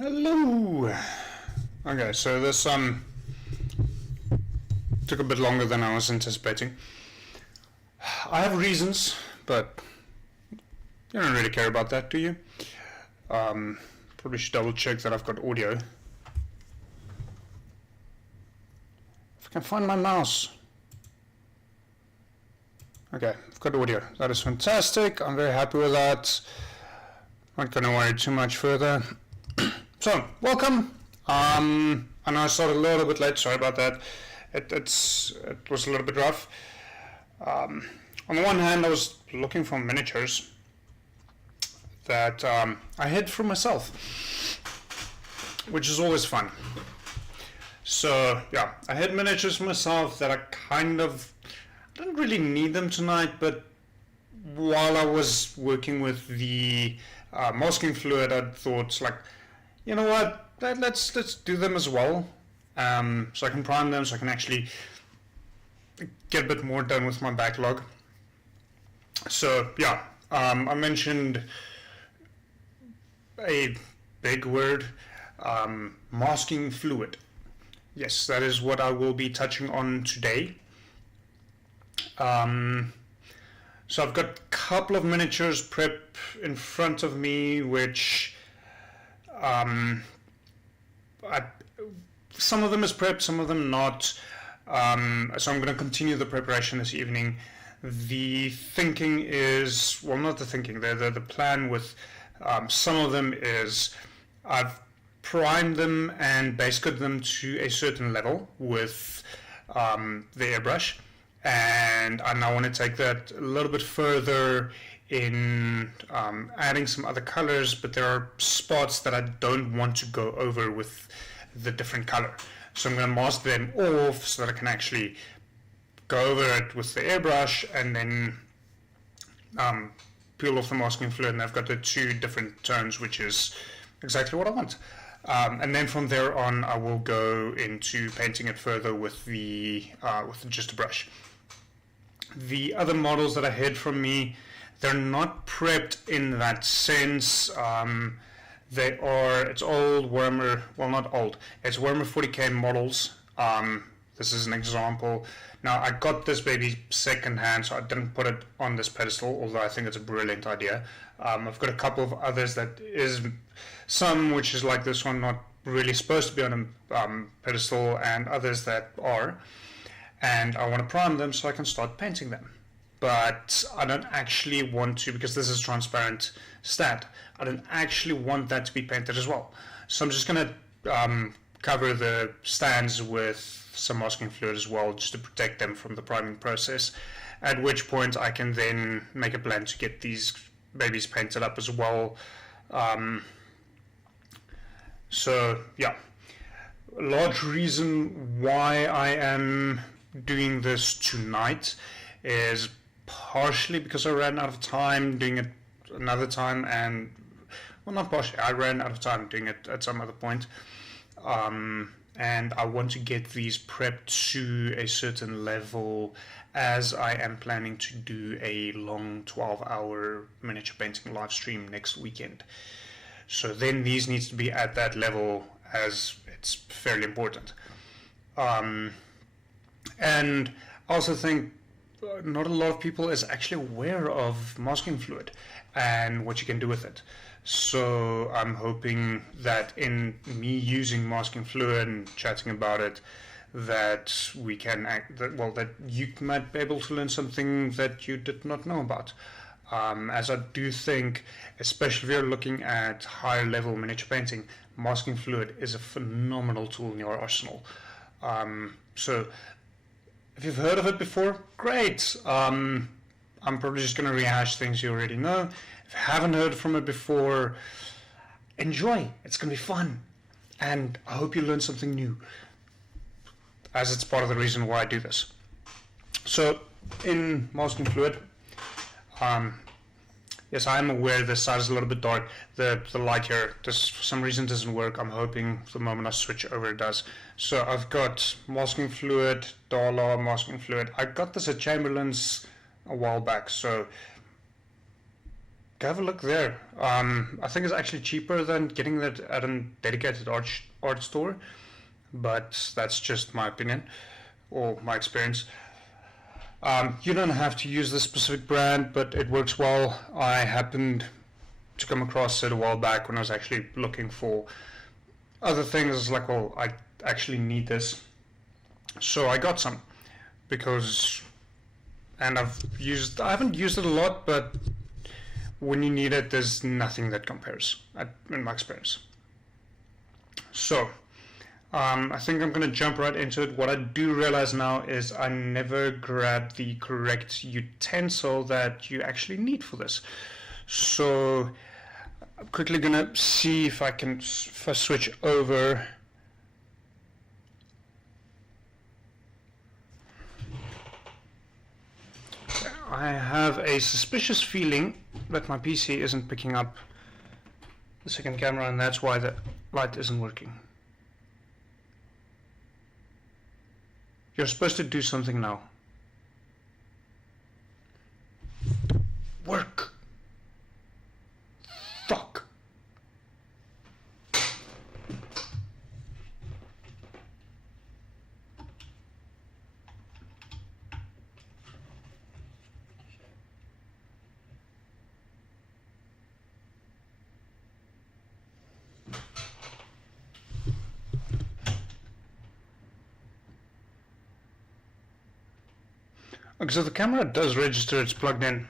Hello. Okay, so this took a bit longer than I was anticipating. I have reasons, but you don't really care about that, do you? Probably should double check that I've got audio. If I can find my mouse. Okay, I've got audio. That is fantastic. I'm very happy with that. Not going to worry too much further. So, welcome. I know I started a little bit late. Sorry about that. It was a little bit rough. On the one hand, I was looking for miniatures that I hid for myself, which is always fun. So yeah, I hid miniatures for myself that I didn't really need them tonight, but while I was working with the masking fluid, I thought, like, you know what, let's do them as well, so I can prime them, so I can actually get a bit more done with my backlog. So yeah, I mentioned a big word, masking fluid. Yes, that is what I will be touching on today. So I've got a couple of miniatures prep in front of me, which some of them is prepped, some of them not. So I'm going to continue the preparation this evening. The thinking is, well, not the thinking, the plan with some of them is I've primed them and base coated them to a certain level with the airbrush, and I now want to take that a little bit further in adding some other colors, but there are spots that I don't want to go over with the different color. So I'm going to mask them off so that I can actually go over it with the airbrush and then peel off the masking fluid, and I've got the two different tones, which is exactly what I want. And then from there on, I will go into painting it further with just a brush. The other models that I had from me, they're not prepped in that sense. It's old Warhammer, well, not old, it's Warhammer 40k models. This is an example. Now, I got this baby secondhand, so I didn't put it on this pedestal, although I think it's a brilliant idea. I've got a couple of others that is some which is like this one, not really supposed to be on a pedestal, and others that are. And I want to prime them so I can start painting them. But I don't actually want to, because this is transparent stat, I don't actually want that to be painted as well. So I'm just going to cover the stands with some masking fluid as well, just to protect them from the priming process, at which point I can then make a plan to get these babies painted up as well. So yeah, a large reason why I am doing this tonight is partially because I ran out of time doing it another time, and well, not partially, I ran out of time doing it at some other point, and I want to get these prepped to a certain level, as I am planning to do a long 12-hour miniature painting live stream next weekend. So then these needs to be at that level, as it's fairly important. And I also think not a lot of people is actually aware of masking fluid and what you can do with it. So I'm hoping that in me using masking fluid and chatting about it, that we can that you might be able to learn something that you did not know about. As I do think, especially if you're looking at higher level miniature painting, masking fluid is a phenomenal tool in your arsenal. So if you've heard of it before, great. I'm probably just going to rehash things you already know. If you haven't heard from it before, enjoy. It's going to be fun. And I hope you learn something new, as it's part of the reason why I do this. So, in masking fluid, yes, I am aware this side is a little bit dark. The light here, just for some reason, doesn't work. I'm hoping the moment I switch over, it does. So I've got masking fluid, Dala masking fluid. I got this at Chamberlain's a while back, so have a look there. I think it's actually cheaper than getting that at a dedicated art store, but that's just my opinion or my experience. You don't have to use this specific brand, but it works well. I happened to come across it a while back when I was actually looking for other things. Like, well, I actually need this, so I got some because, and I haven't used it a lot, but when you need it, there's nothing that compares, in my experience. So, I think I'm going to jump right into it. What I do realize now is I never grabbed the correct utensil that you actually need for this. So, I'm quickly going to see if I can first switch over. I have a suspicious feeling that my PC isn't picking up the second camera, and that's why the light isn't working. You're supposed to do something now. Work! Fuck! Okay, so the camera does register it's plugged in.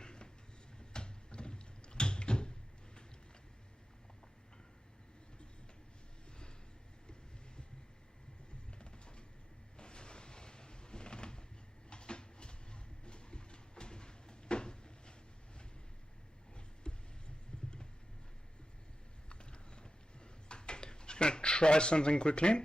Just going to try something quickly.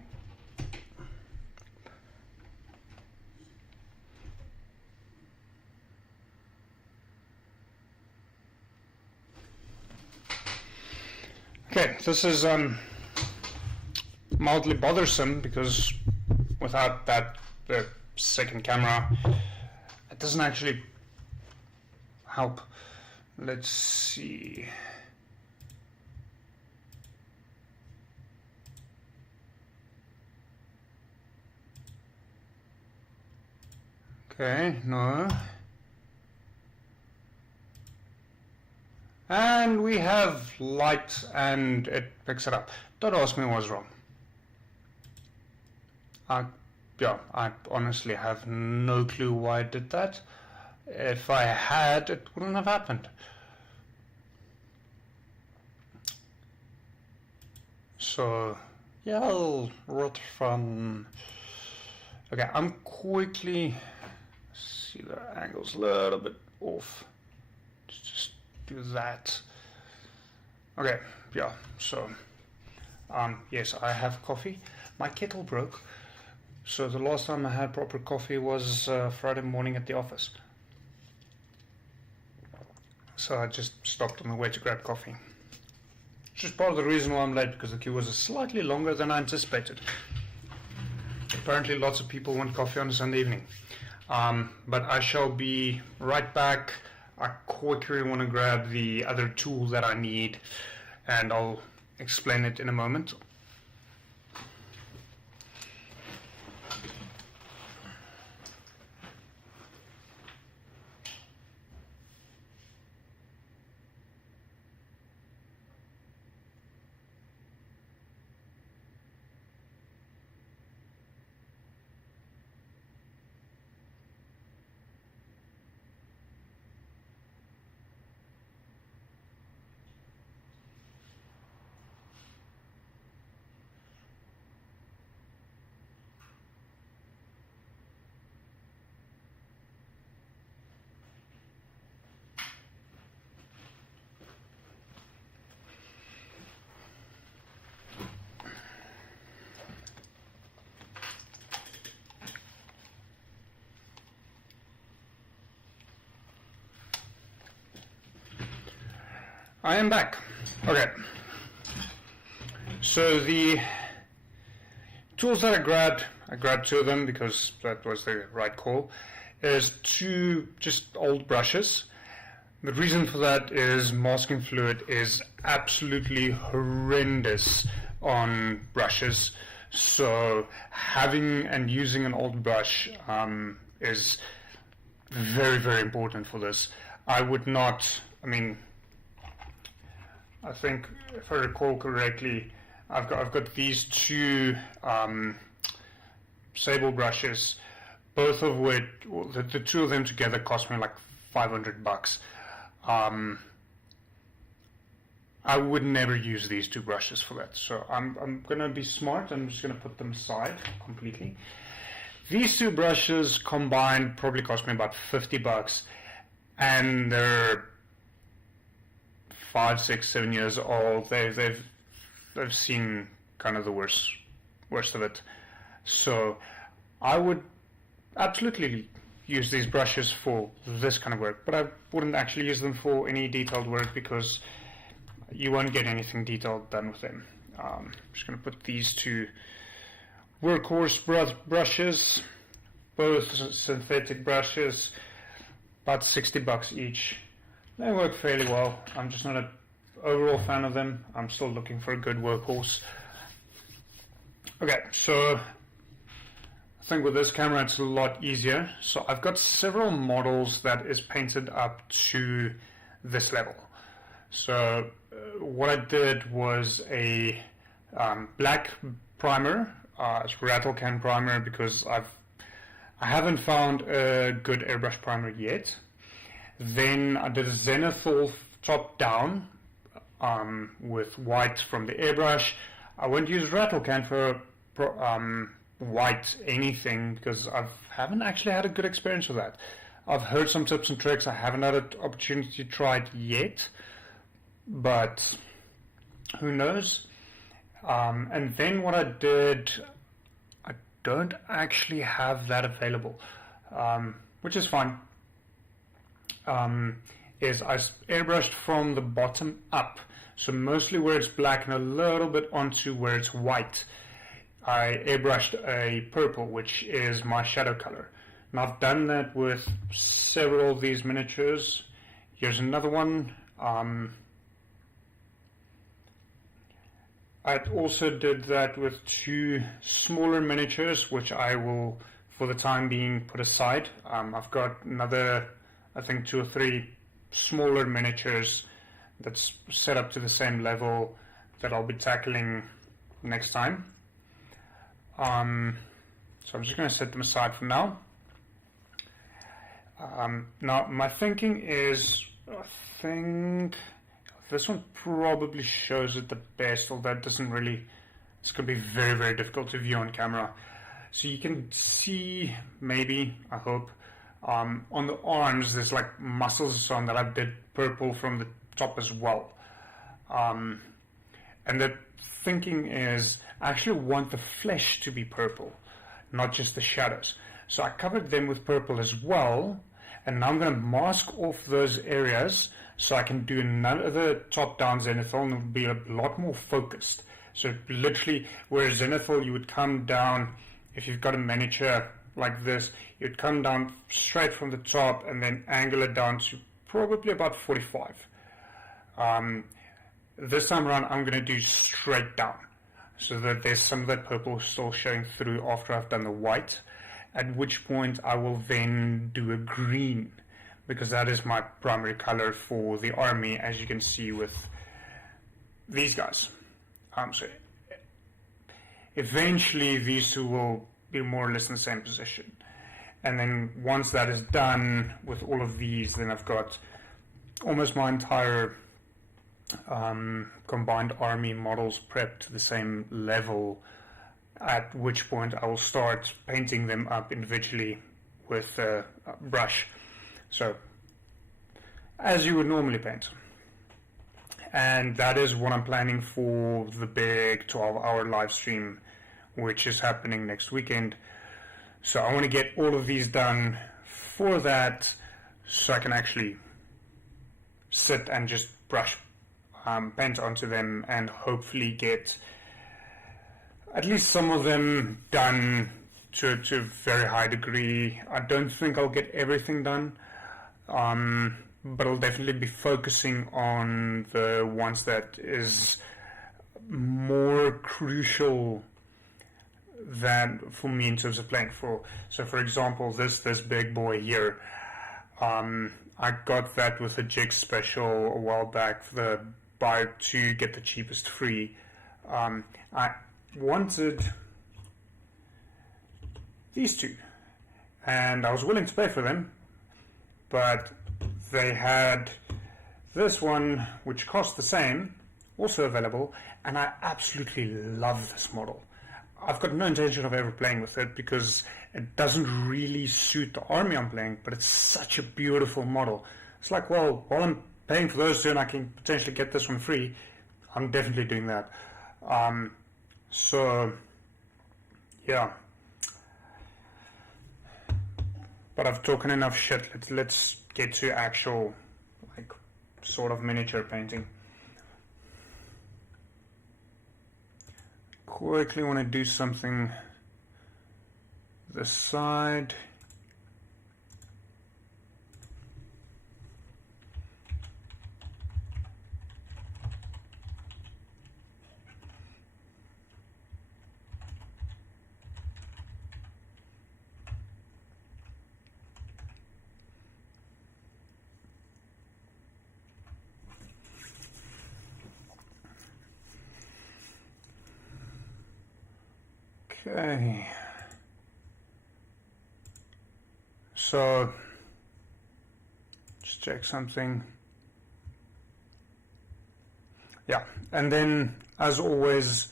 Okay, this is mildly bothersome because without that the second camera, it doesn't actually help. Let's see. Okay, no. And we have light and it picks it up. Don't ask me what's wrong. Yeah, I honestly have no clue why I did that. If I had, it wouldn't have happened. So, yeah, what fun. Okay, I'm quickly, see the angle's a little bit off. Just do that. Okay, yeah, so yes, I have coffee. My kettle broke, so the last time I had proper coffee was Friday morning at the office. So I just stopped on the way to grab coffee. Which is part of the reason why I'm late, because the queue was slightly longer than I anticipated. Apparently lots of people want coffee on a Sunday evening. But I shall be right back. I quickly want to grab the other tool that I need, and I'll explain it in a moment. I am back. Okay. So the tools that I grabbed two of them because that was the right call, is two just old brushes, The reason for that is masking fluid is absolutely horrendous on brushes. So having and using an old brush is very, very important for this. I would not, I think if I recall correctly, I've got these two sable brushes, both of which, the two of them together cost me like $500. I would never use these two brushes for that, so I'm gonna be smart. I'm just gonna put them aside completely. These two brushes combined probably cost me about $50, and they're 5, 6, 7 years old. They've seen kind of the worst of it. So I would absolutely use these brushes for this kind of work, but I wouldn't actually use them for any detailed work because you won't get anything detailed done with them. I'm just going to put these two workhorse brushes, both synthetic brushes, about $60 each. They work fairly well. I'm just not an overall fan of them. I'm still looking for a good workhorse. Okay, so I think with this camera it's a lot easier. So I've got several models that is painted up to this level. So what I did was a black primer, it's rattle can primer, because I haven't found a good airbrush primer yet. Then I did a zenithal top down with white from the airbrush. I won't use rattle can for white anything because I haven't actually had a good experience with that. I've heard some tips and tricks. I haven't had an opportunity to try it yet, but who knows. And then what I did, I don't actually have that available, which is fine. Is I airbrushed from the bottom up, so mostly where it's black and a little bit onto where it's white. I airbrushed a purple, which is my shadow color. And I've done that with several of these miniatures. Here's another one. I also did that with two smaller miniatures, which I will, for the time being, put aside. I've got another, I think, 2 or 3 smaller miniatures that's set up to the same level that I'll be tackling next time. So I'm just going to set them aside for now. Now my thinking is, I think this one probably shows it the best, although it doesn't really, it's going to be very, very difficult to view on camera. So you can see, maybe, I hope, on the arms there's like muscles on that I did purple from the top as well. And the thinking is I actually want the flesh to be purple, not just the shadows. So I covered them with purple as well, and now I'm going to mask off those areas so I can do another top-down zenithal, and it'll be a lot more focused. So literally, where zenithal you would come down, if you've got a miniature like this, you'd come down straight from the top and then angle it down to probably about 45. This time around I'm going to do straight down, so that there's some of that purple still showing through after I've done the white, at which point I will then do a green, because that is my primary color for the army, as you can see with these guys. So eventually these two will be more or less in the same position, and then once that is done with all of these, then I've got almost my entire combined army models prepped to the same level, at which point I will start painting them up individually with a brush, so as you would normally paint. And that is what I'm planning for the big 12-hour live stream, which is happening next weekend. So I want to get all of these done for that, so I can actually sit and just brush paint onto them and hopefully get at least some of them done to a very high degree. I don't think I'll get everything done, but I'll definitely be focusing on the ones that is more crucial than for me in terms of playing for. So for example, this big boy here, I got that with a jig special a while back for the buy two get the cheapest free. I wanted these two and I was willing to pay for them, but they had this one which cost the same, also available, and I absolutely love this model. I've got no intention of ever playing with it because it doesn't really suit the army I'm playing, but it's such a beautiful model. It's like, well, while I'm paying for those two and I can potentially get this one free, I'm definitely doing that. So, yeah. But I've talked enough shit. Let's get to actual, like, sort of miniature painting. Quickly want to do something this side. Okay, so just check something. Yeah, and then as always,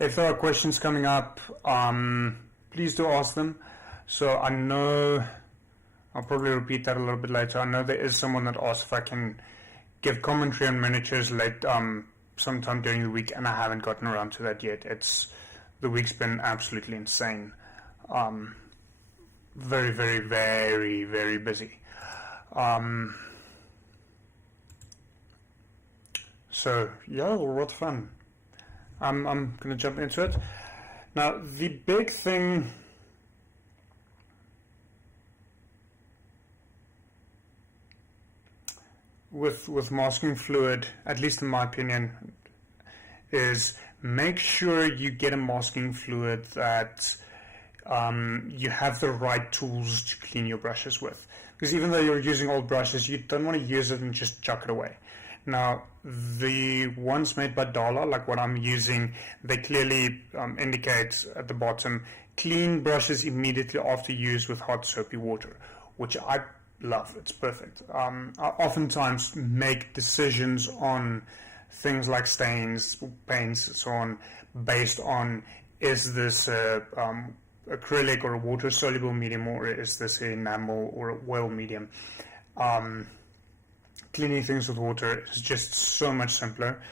if there are questions coming up, please do ask them. So I know, I'll probably repeat that a little bit later. I know there is someone that asked if I can give commentary on miniatures late sometime during the week, and I haven't gotten around to that yet. The week's been absolutely insane. Very, very, very, very busy. So, yeah, what fun. I'm going to jump into it. Now, the big thing with masking fluid, at least in my opinion, is make sure you get a masking fluid that you have the right tools to clean your brushes with. Because even though you're using old brushes, you don't want to use it and just chuck it away. Now, the ones made by Dala, like what I'm using, they clearly indicate at the bottom, clean brushes immediately after use with hot soapy water, which I love. It's perfect. I oftentimes make decisions on things like stains, paints, and so on, based on, is this acrylic or a water-soluble medium, or is this an enamel or an oil medium? Cleaning things with water is just so much simpler.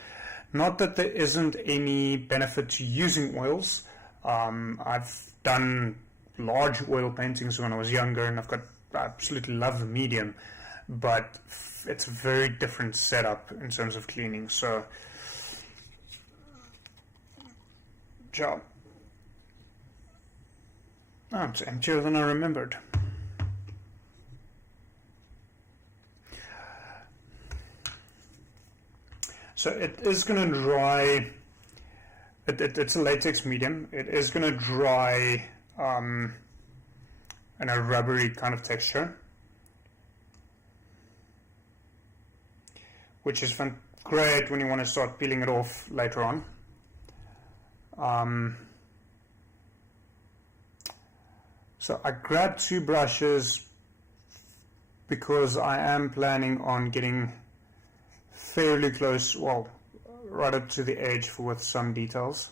Not that there isn't any benefit to using oils. I've done large oil paintings when I was younger, and I absolutely love the medium, but it's a very different setup in terms of cleaning. So, job. Oh, it's emptier than I remembered. So it is going to dry. It's a latex medium. It is going to dry in a rubbery kind of texture, which is great when you want to start peeling it off later on. So I grabbed 2 brushes because I am planning on getting fairly close, well, right up to the edge with some details.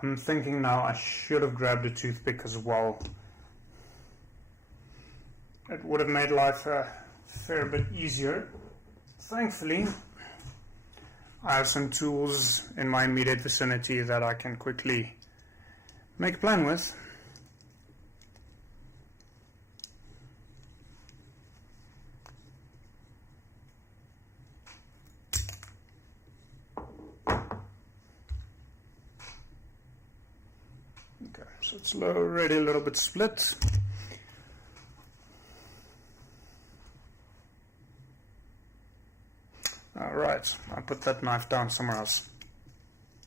I'm thinking now I should have grabbed a toothpick as well. It would have made life a fair bit easier. Thankfully, I have some tools in my immediate vicinity that I can quickly make a plan with. Okay, so it's already a little bit split. Alright, I'll put that knife down somewhere else.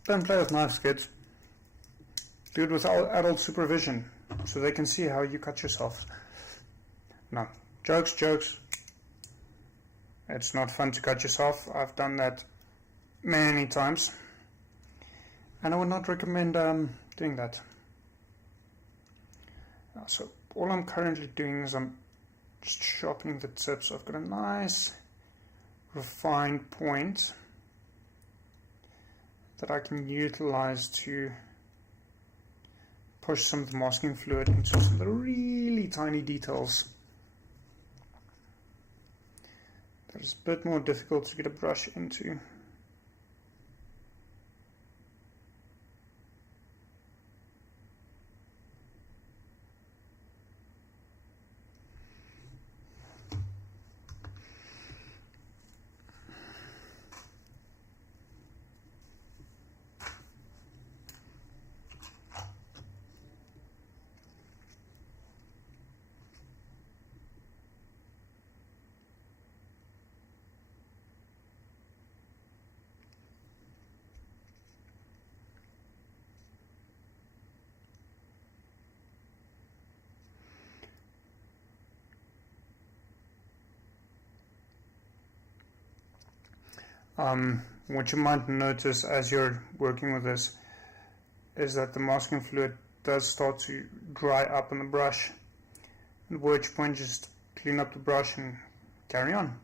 Don't play with knives, kids. Do it with adult supervision, so they can see how you cut yourself. No, jokes. It's not fun to cut yourself. I've done that many times. And I would not recommend doing that. So all I'm currently doing is I'm just sharpening the tip, so I've got a nice refined point that I can utilize to push some of the masking fluid into some of the really tiny details. That is a bit more difficult to get a brush into. What you might notice as you're working with this is that the masking fluid does start to dry up on the brush, at which point just clean up the brush and carry on.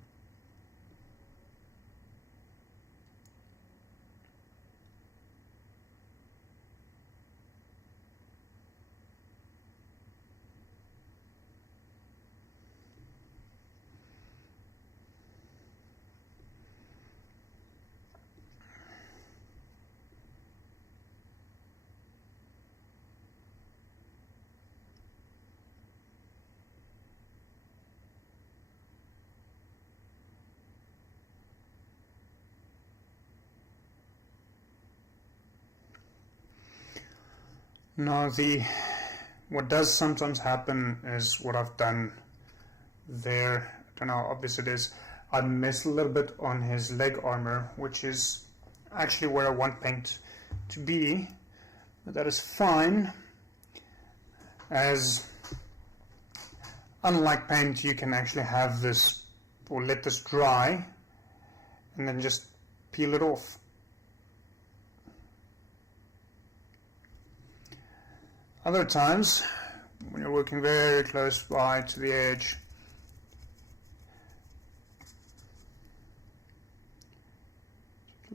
Now what does sometimes happen is what I've done there, I don't know how obvious it is, I missed a little bit on his leg armor, which is actually where I want paint to be, but that is fine, as unlike paint you can actually have this, or let this dry, and then just peel it off. Other times, when you're working very close by to the edge,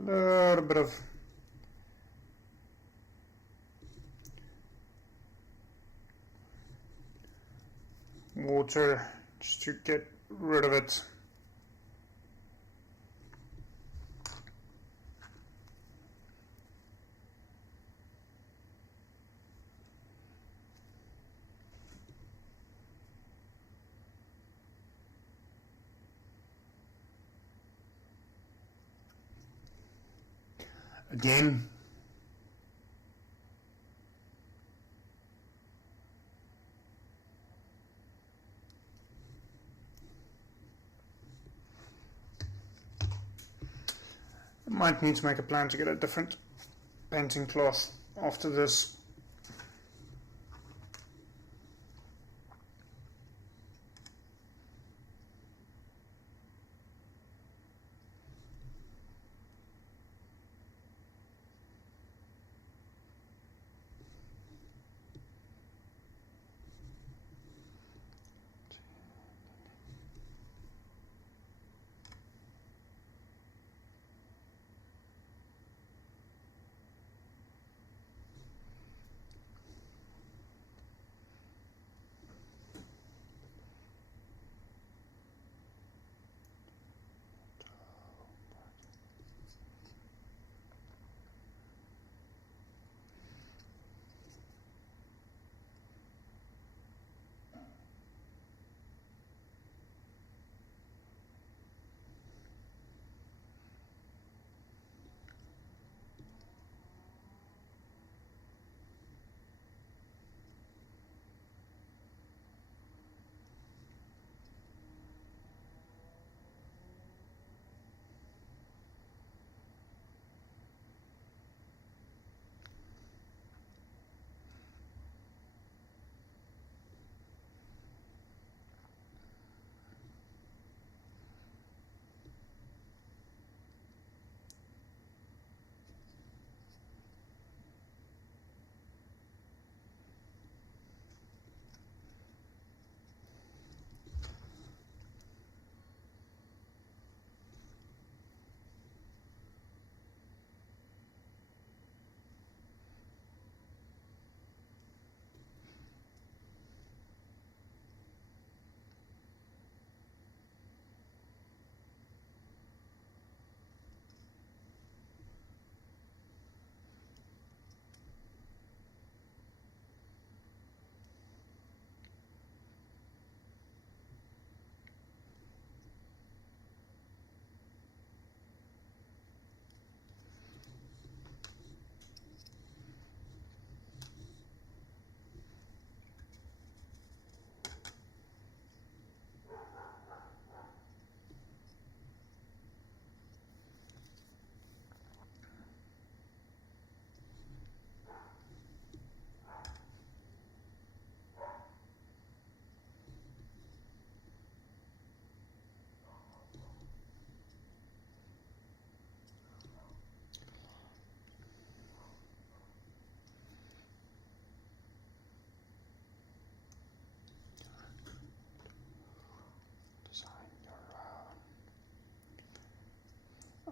a little bit of water just to get rid of it. Again, I might need to make a plan to get a different painting cloth after this.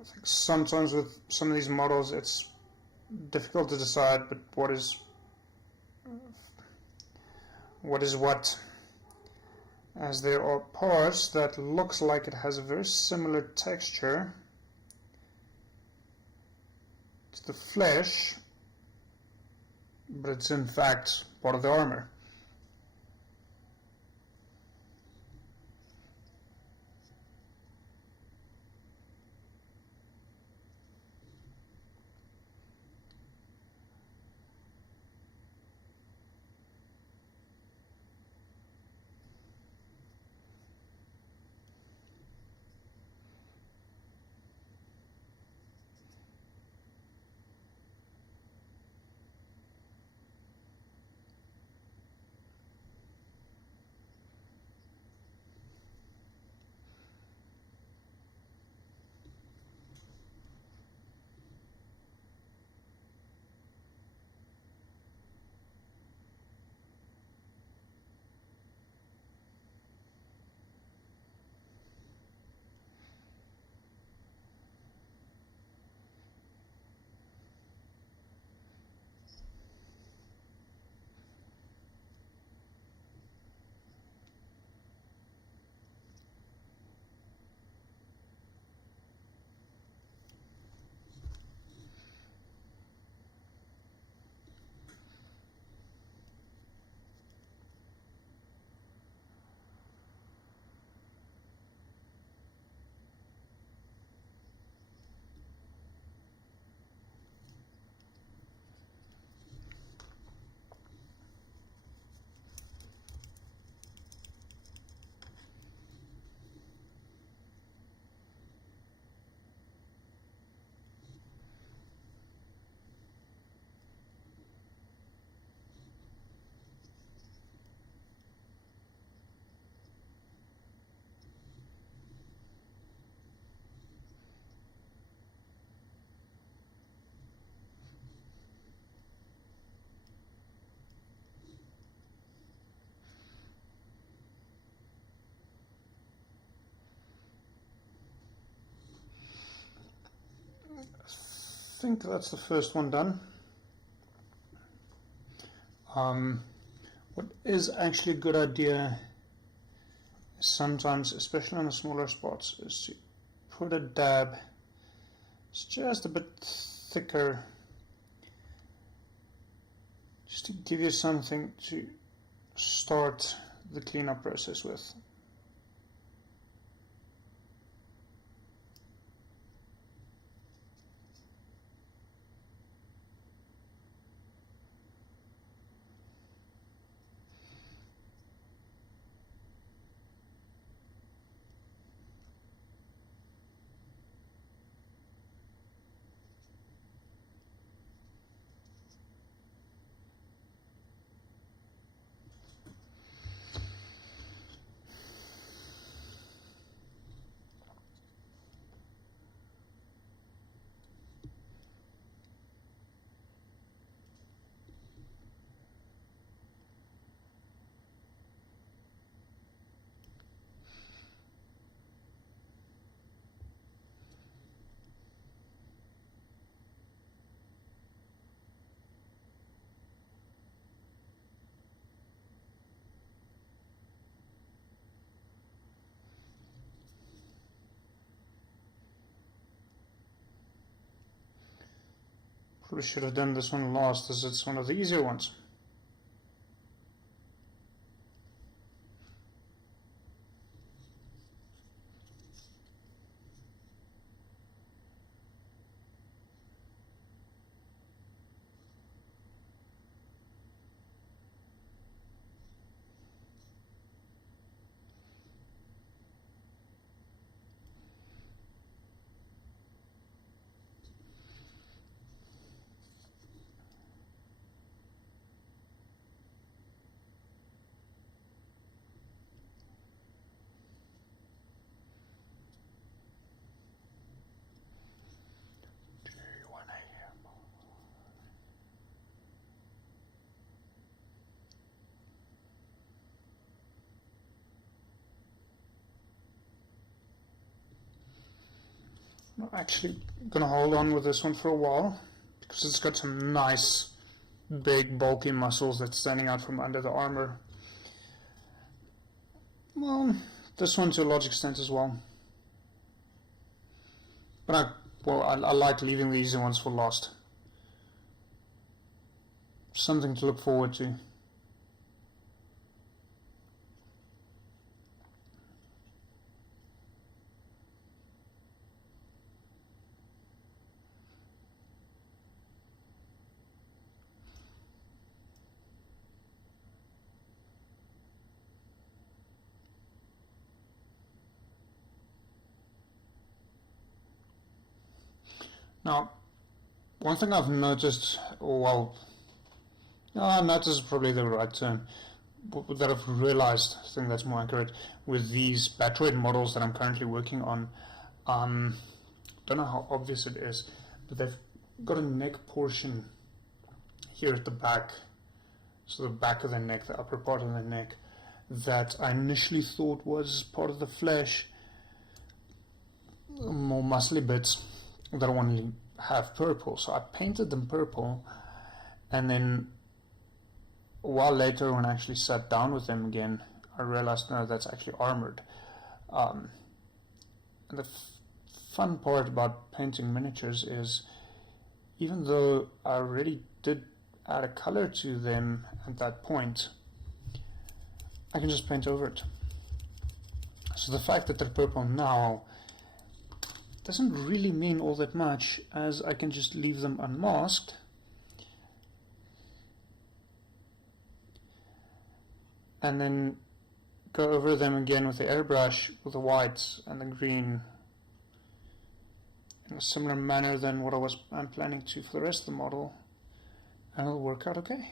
I think sometimes with some of these models it's difficult to decide, but what is what, as there are parts that looks like it has a very similar texture to the flesh, but it's in fact part of the armor. I think that's the first one done. What is actually a good idea sometimes, especially on the smaller spots, is to put a dab. It's just a bit thicker, just to give you something to start the cleanup process with. Probably should have done this one last, as it's one of the easier ones. I'm actually gonna hold on with this one for a while because it's got some nice big bulky muscles that's standing out from under the armor. Well, this one to a large extent as well. But I like leaving the easy ones for last. Something to look forward to. Now, one thing I've noticed, well, notice is probably the right term, but that I've realized, I think that's more accurate, with these Batroid models that I'm currently working on, don't know how obvious it is, but they've got a neck portion here at the back, so the back of the neck, the upper part of the neck, that I initially thought was part of the flesh, more muscly bits that I want to have purple. So I painted them purple, and then a while later when I actually sat down with them again, I realized, no, that's actually armored. And the fun part about painting miniatures is, even though I already did add a color to them at that point, I can just paint over it. So the fact that they're purple now doesn't really mean all that much, as I can just leave them unmasked and then go over them again with the airbrush with the whites and the green in a similar manner than what I'm planning to for the rest of the model, and it'll work out okay.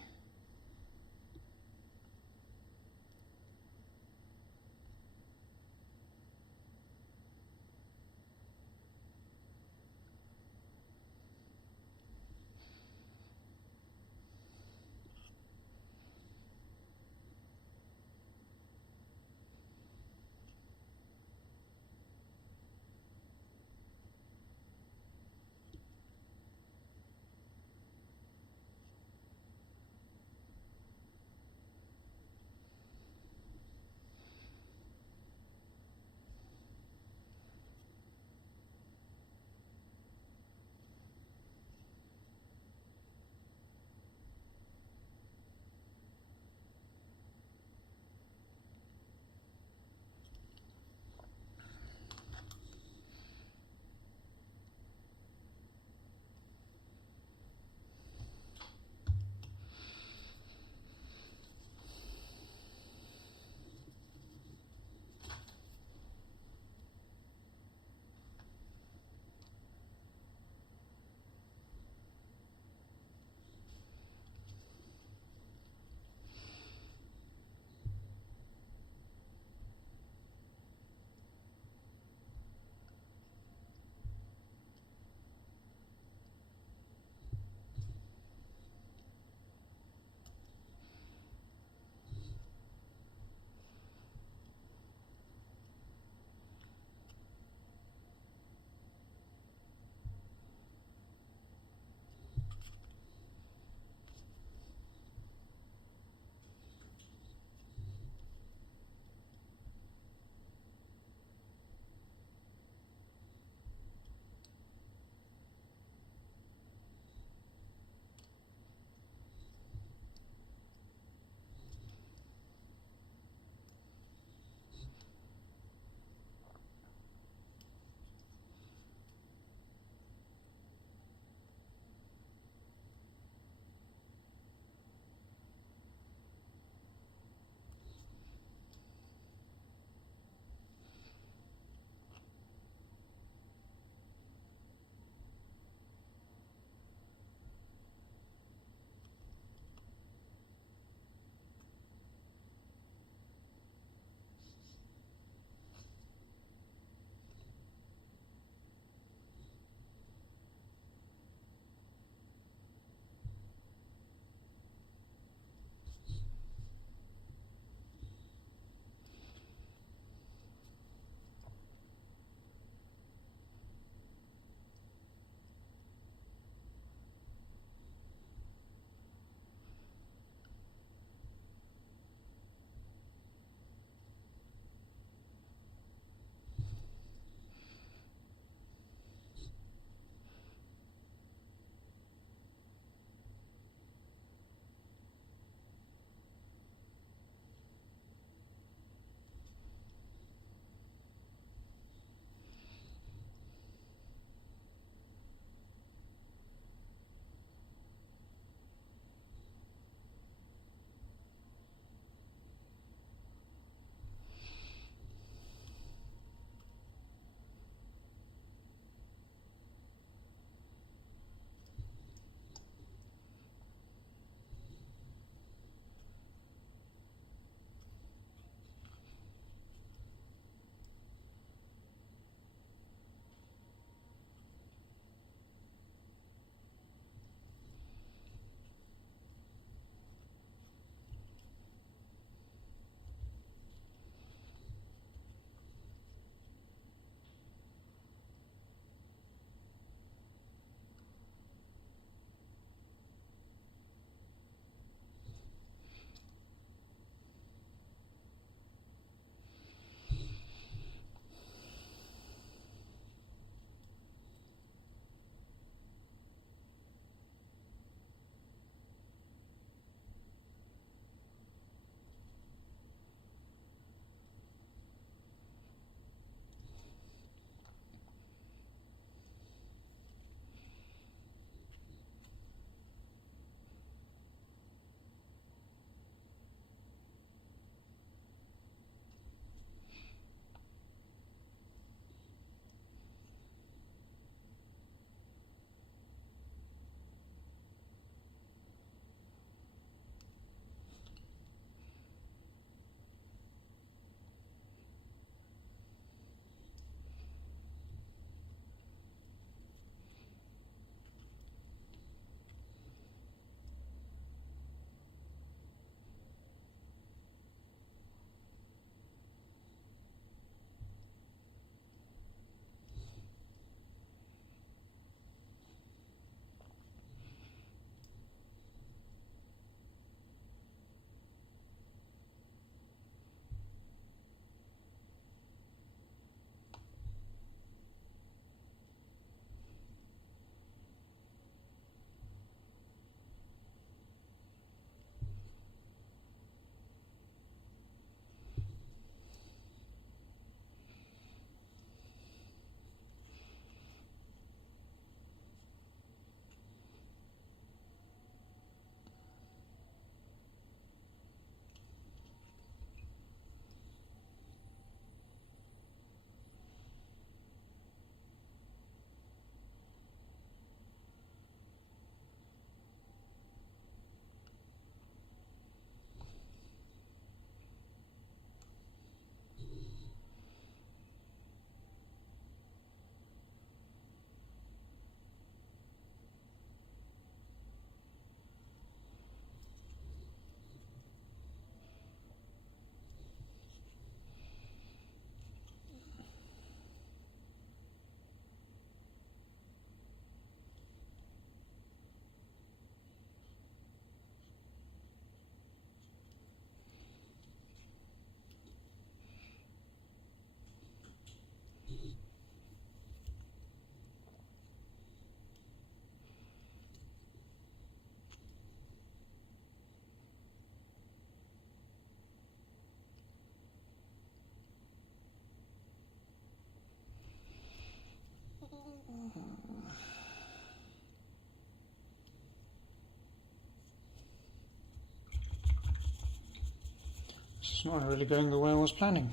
It's not really going the way I was planning.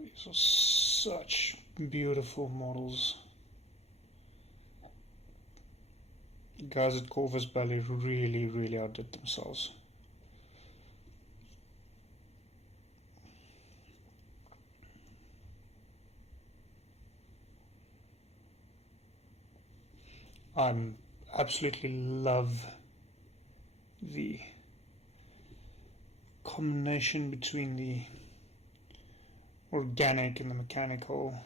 These are such beautiful models. The guys at Corvus Belly really outdid themselves. absolutely love the combination between the organic and the mechanical.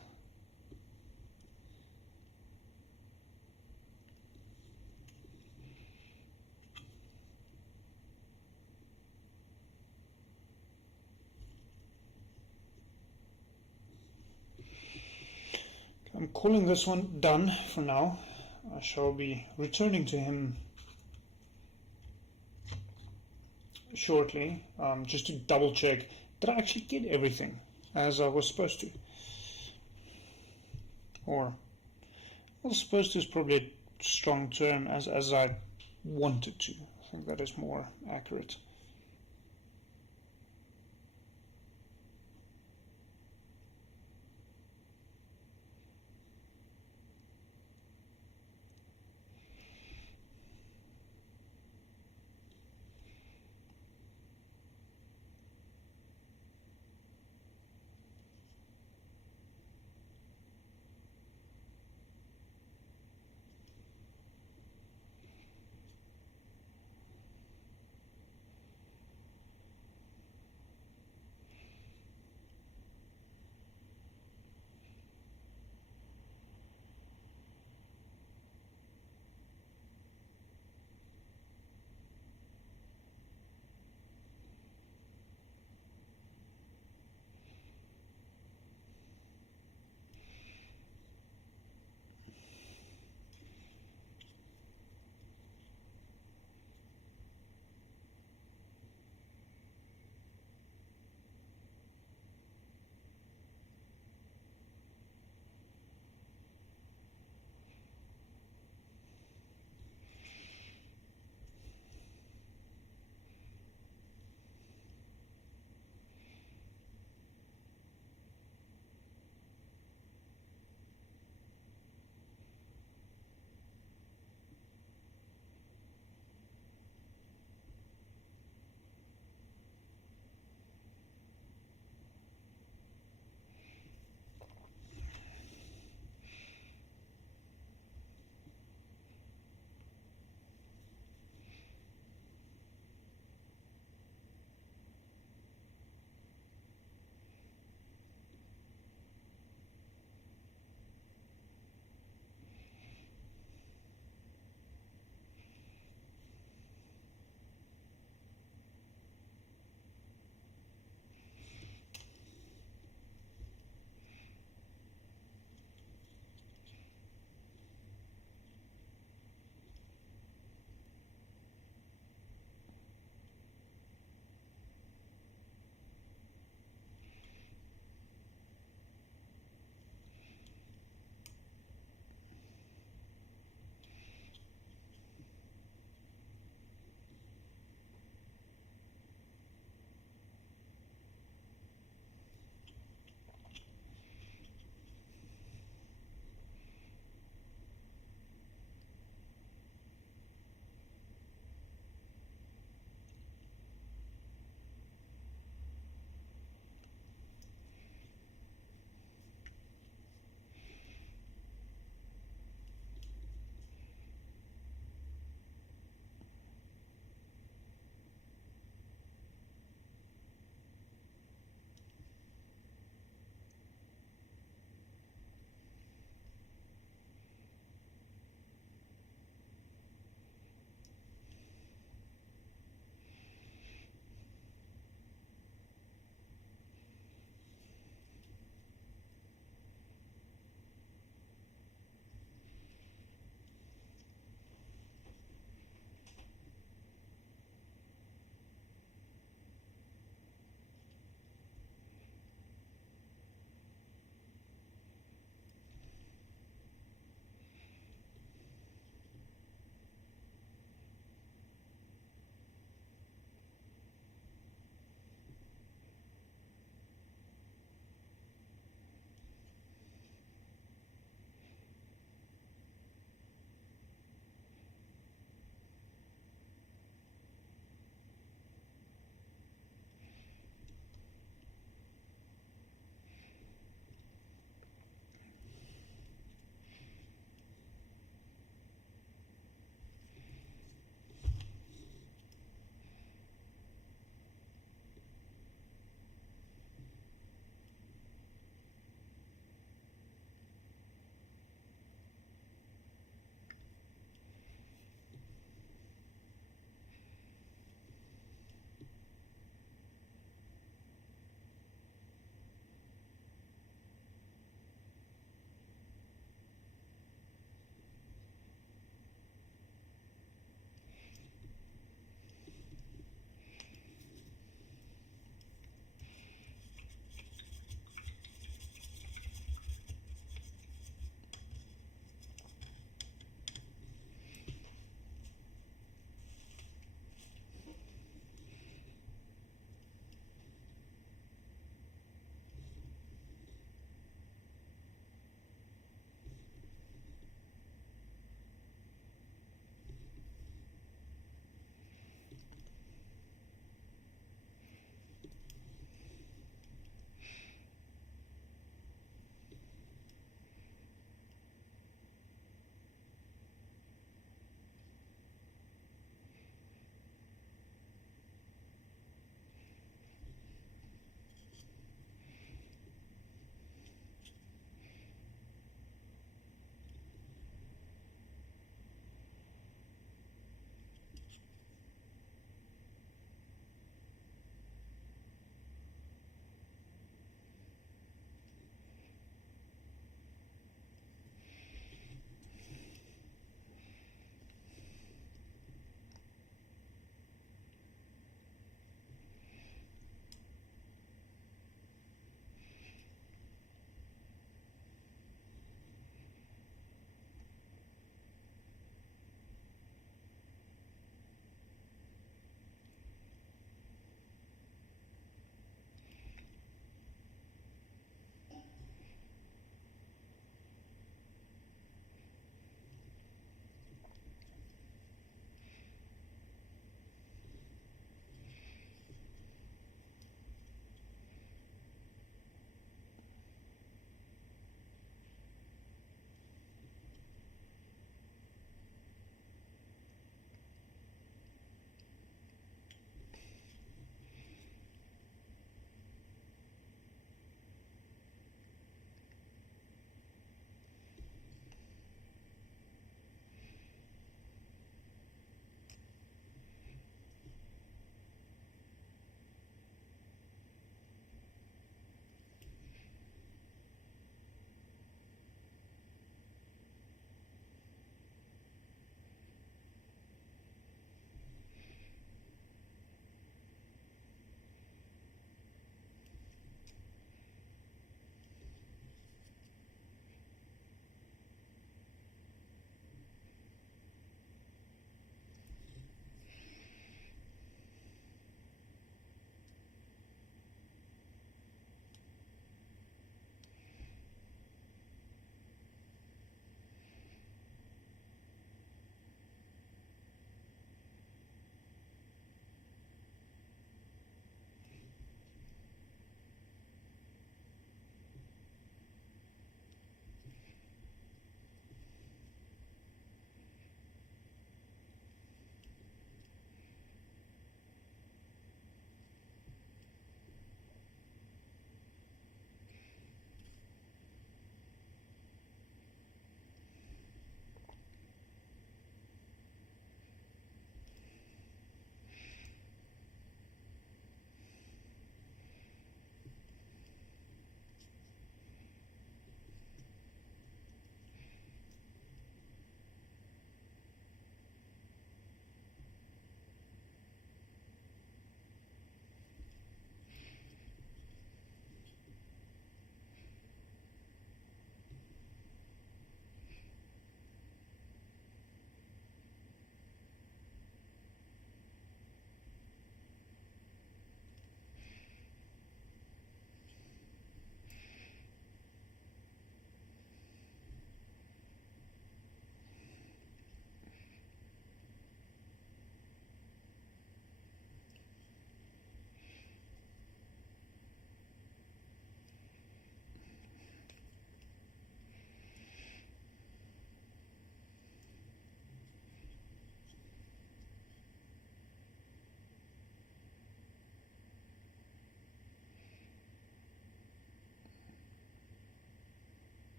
I'm calling this one done for now. I shall be returning to him shortly, just to double check that I actually get everything as I was supposed to. Or, well, supposed to is probably a strong term, as I wanted to. I think that is more accurate.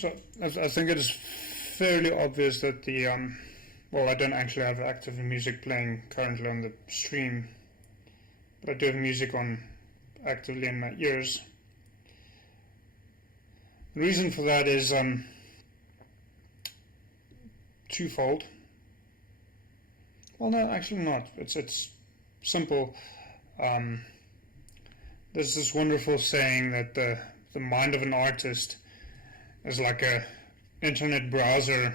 So I think it is fairly obvious that the well, I don't actually have active music playing currently on the stream, but I do have music on actively in my ears. The reason for that is twofold. Well, no, actually not. It's simple. There's this wonderful saying that the mind of an artist is like a internet browser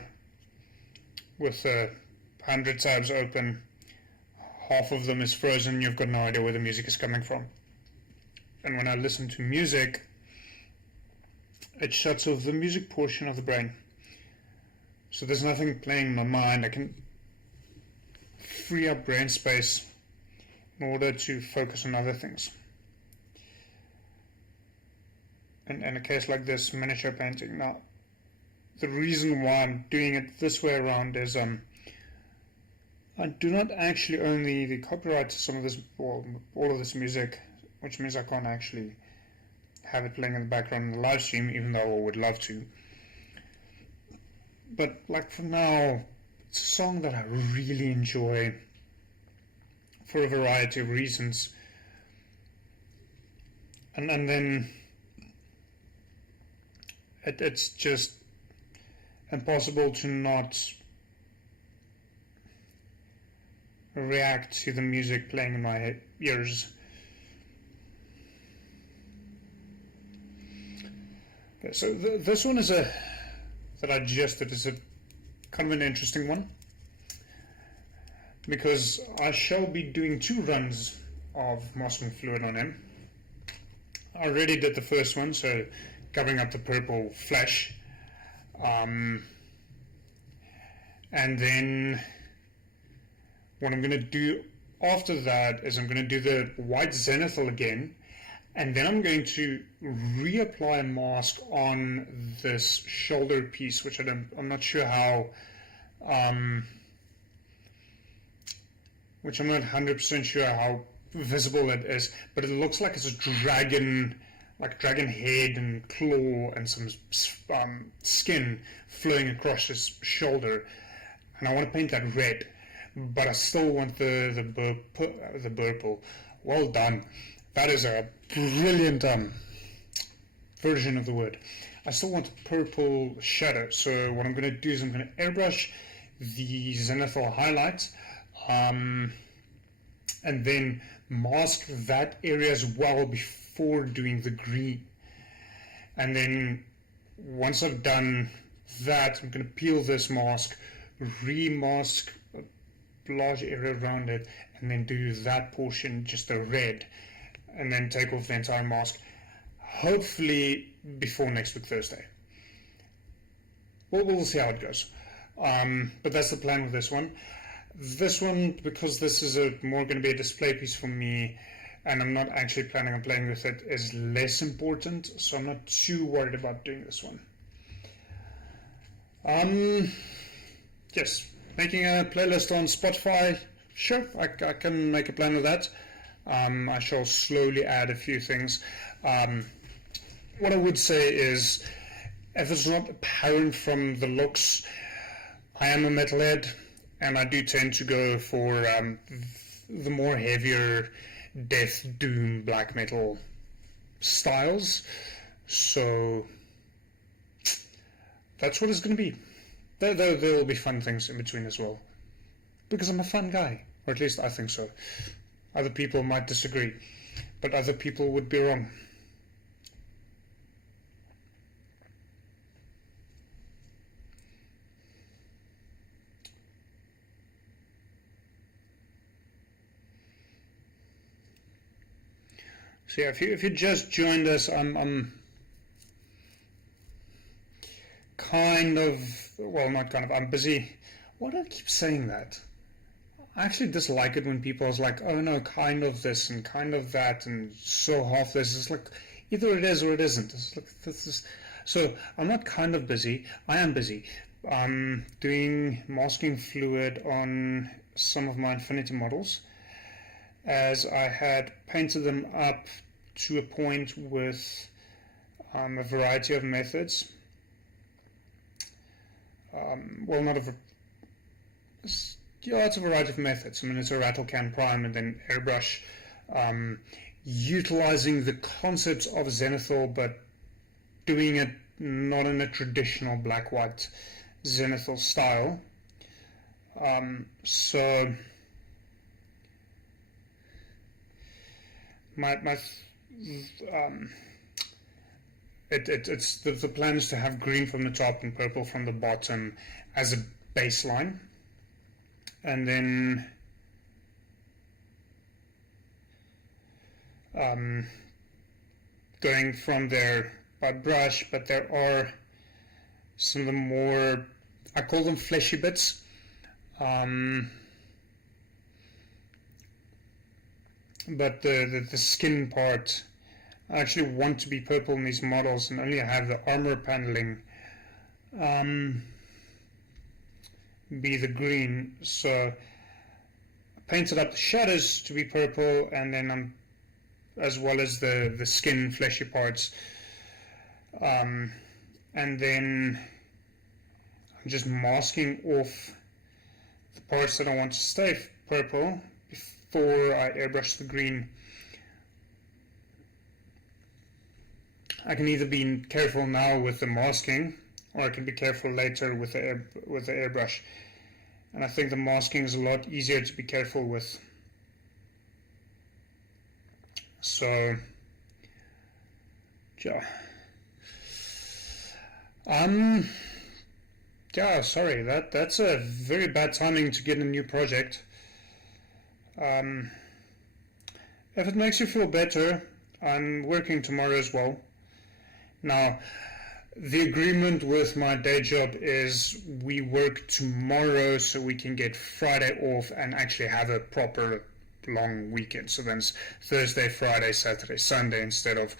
with 100 tabs open. Half of them is frozen. You've got no idea where the music is coming from. And when I listen to music, it shuts off the music portion of the brain. So there's nothing playing in my mind. I can free up brain space in order to focus on other things. And in a case like this, miniature painting. Now, the reason why I'm doing it this way around is I do not actually own the copyright to some of this, well, all of this music, which means I can't actually have it playing in the background in the live stream, even though I would love to. But like for now, it's a song that I really enjoy for a variety of reasons. And then it's just impossible to not react to the music playing in my ears. Okay, so this one is that I just did is a kind of an interesting one, because I shall be doing 2 runs of masking fluid on him. I already did the first one, so covering up the purple flesh. And then what I'm going to do after that is I'm going to do the white zenithal again, and then I'm going to reapply a mask on this shoulder piece, which I'm not sure how, which I'm not 100% sure how visible it is, but it looks like it's a dragon, like dragon head and claw and some skin flowing across his shoulder, and I want to paint that red, but I still want the purple. Well done. That is a brilliant version of the word. I still want a purple shadow, so what I'm going to do is I'm going to airbrush the zenithal highlight, and then mask that area as well before doing the green. And then once I've done that, I'm going to peel this mask, remask a large area around it, and then do that portion just a red, and then take off the entire mask, hopefully before next week Thursday. We'll see how it goes. But that's the plan with this one. This one, because this is more going to be a display piece for me, and I'm not actually planning on playing with it, is less important, so I'm not too worried about doing this one. Yes, making a playlist on Spotify, sure, I can make a plan of that. I shall slowly add a few things. What I would say is, if it's not apparent from the looks, I am a metalhead, and I do tend to go for the more heavier death, doom, black metal styles. So that's what it's going to be. There will be fun things in between as well, because I'm a fun guy, or at least I think so. Other people might disagree, but other people would be wrong. So yeah, if you just joined us, I'm kind of, well, not kind of, I'm busy. Why do I keep saying that? I actually dislike it when people are like, oh no, kind of this and kind of that and so half this. It's like, either it is or it isn't. It's like, this is, so I'm not kind of busy, I am busy. I'm doing masking fluid on some of my Infinity models, as I had painted them up to a point with a variety of methods. well, not a, yeah, it's a variety of methods. I mean, it's a rattle can prime and then airbrush, utilizing the concepts of zenithal, but doing it not in a traditional black-white zenithal style. So it's the plan is to have green from the top and purple from the bottom as a baseline, and then going from there by brush. But there are some of the more, I call them fleshy bits. But the skin part, I actually want to be purple in these models and only have the armor paneling be the green. So I painted up the shadows to be purple, and then as well as the skin fleshy parts, and then I'm just masking off the parts that I want to stay purple before I airbrush the green. I can either be careful now with the masking, or I can be careful later with the airbrush. And I think the masking is a lot easier to be careful with. So, yeah. Yeah, sorry, that's a very bad timing to get a new project. If it makes you feel better, I'm working tomorrow as well. Now, the agreement with my day job is we work tomorrow so we can get Friday off and actually have a proper long weekend. So then it's Thursday, Friday, Saturday, Sunday, instead of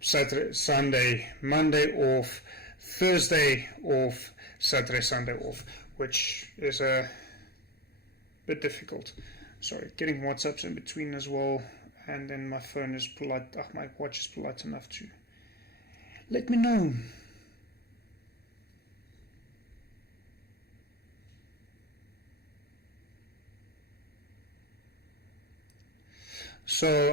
Saturday, Sunday, Monday off, Thursday off, Saturday, Sunday off, which is a bit difficult. Sorry, getting WhatsApps in between as well, and then my phone is polite, my watch is polite enough to let me know. So,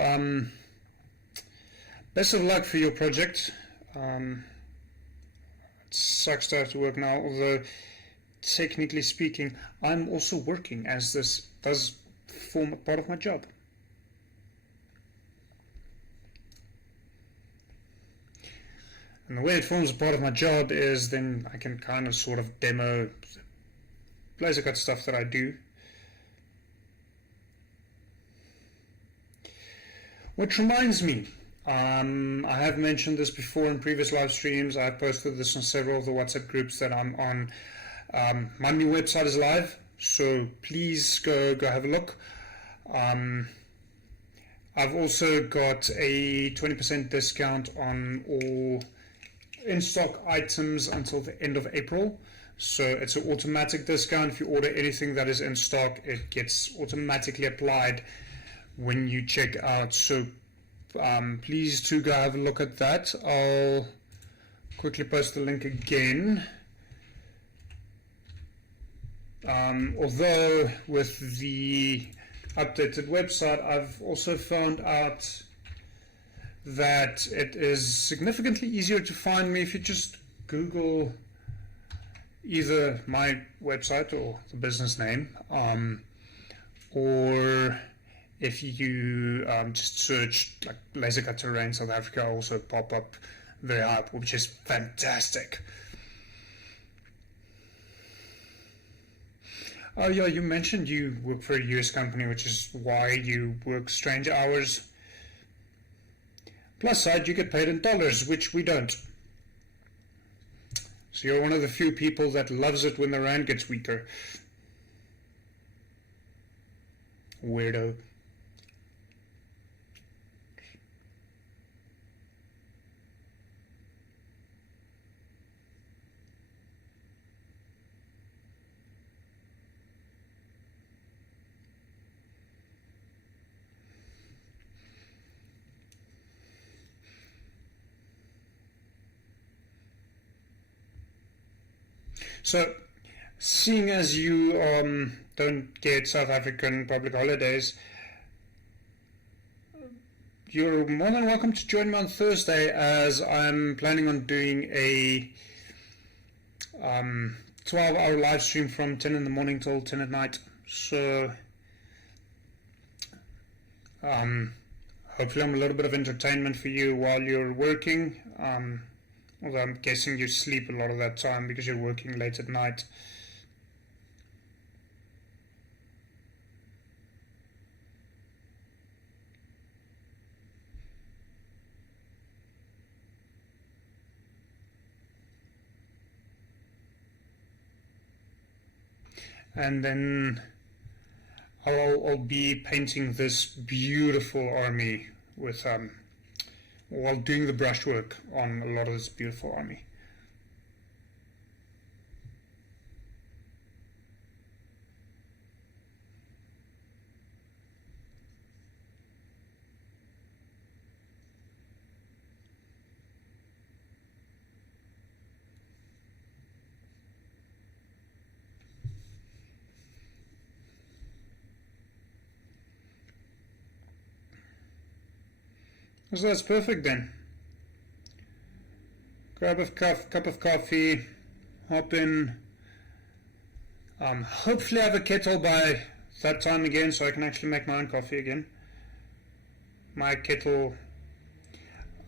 best of luck for your project. It sucks to have to work now, although technically speaking, I'm also working, as this does form a part of my job. And the way it forms a part of my job is then I can kind of sort of demo laser cut stuff that I do. Which reminds me, I have mentioned this before in previous live streams. I've posted this on several of the WhatsApp groups that I'm on. My new website is live, so please go have a look. I've also got a 20% discount on all in-stock items until the end of April. So it's an automatic discount. If you order anything that is in stock, it gets automatically applied when you check out. So please do go have a look at that. I'll quickly post the link again. Although with the updated website, I've also found out that it is significantly easier to find me if you just Google either my website or the business name, or if you just search like laser cut terrain South Africa, also pop up very high up, which is fantastic. Oh yeah, you mentioned you work for a US company, which is why you work strange hours. Plus side, you get paid in dollars, which we don't. So you're one of the few people that loves it when the rand gets weaker. Weirdo. So, seeing as you don't get South African public holidays, you're more than welcome to join me on Thursday, as I'm planning on doing a 12-hour live stream from 10 in the morning till 10 at night. So hopefully I'm a little bit of entertainment for you while you're working, although I'm guessing you sleep a lot of that time because you're working late at night. And then I'll be painting this beautiful army with while doing the brushwork on a lot of this beautiful army. So that's perfect then. Grab a cup of coffee, hop in. Hopefully I have a kettle by that time again, so I can actually make my own coffee again. My kettle,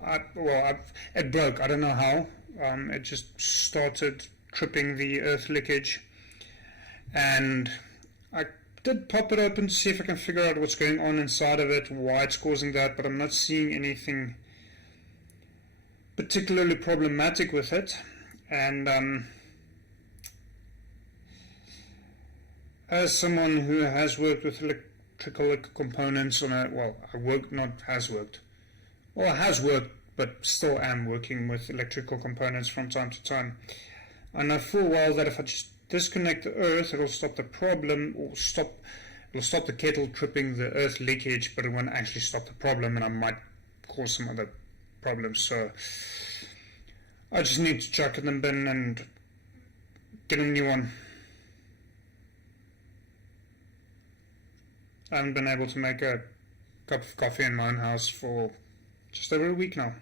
it broke. I don't know how. It just started tripping the earth leakage, and I did pop it open to see if I can figure out what's going on inside of it, why it's causing that, but I'm not seeing anything particularly problematic with it. And as someone who has worked with electrical components on has worked, but still am working with electrical components from time to time, I know full well that if I just disconnect the earth, it'll stop the problem, or it'll stop the kettle tripping the earth leakage, but it won't actually stop the problem, and I might cause some other problems. So I just need to chuck it in the bin and get a new one. I haven't been able to make a cup of coffee in my own house for just over a week now.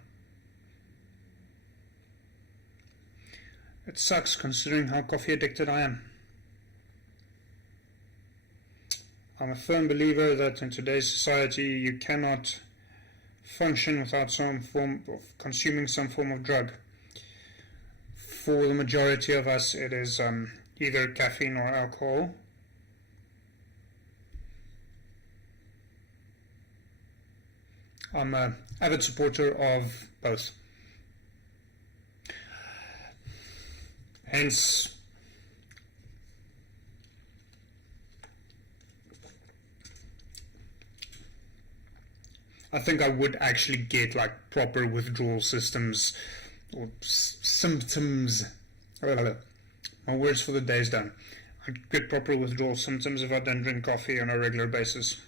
It sucks considering how coffee addicted I am. I'm a firm believer that in today's society you cannot function without some form of consuming some form of drug. For the majority of us, it is either caffeine or alcohol. I'm an avid supporter of both. Hence, I think I would actually get like proper withdrawal systems or symptoms. My words for the day is done. I'd get proper withdrawal symptoms if I don't drink coffee on a regular basis.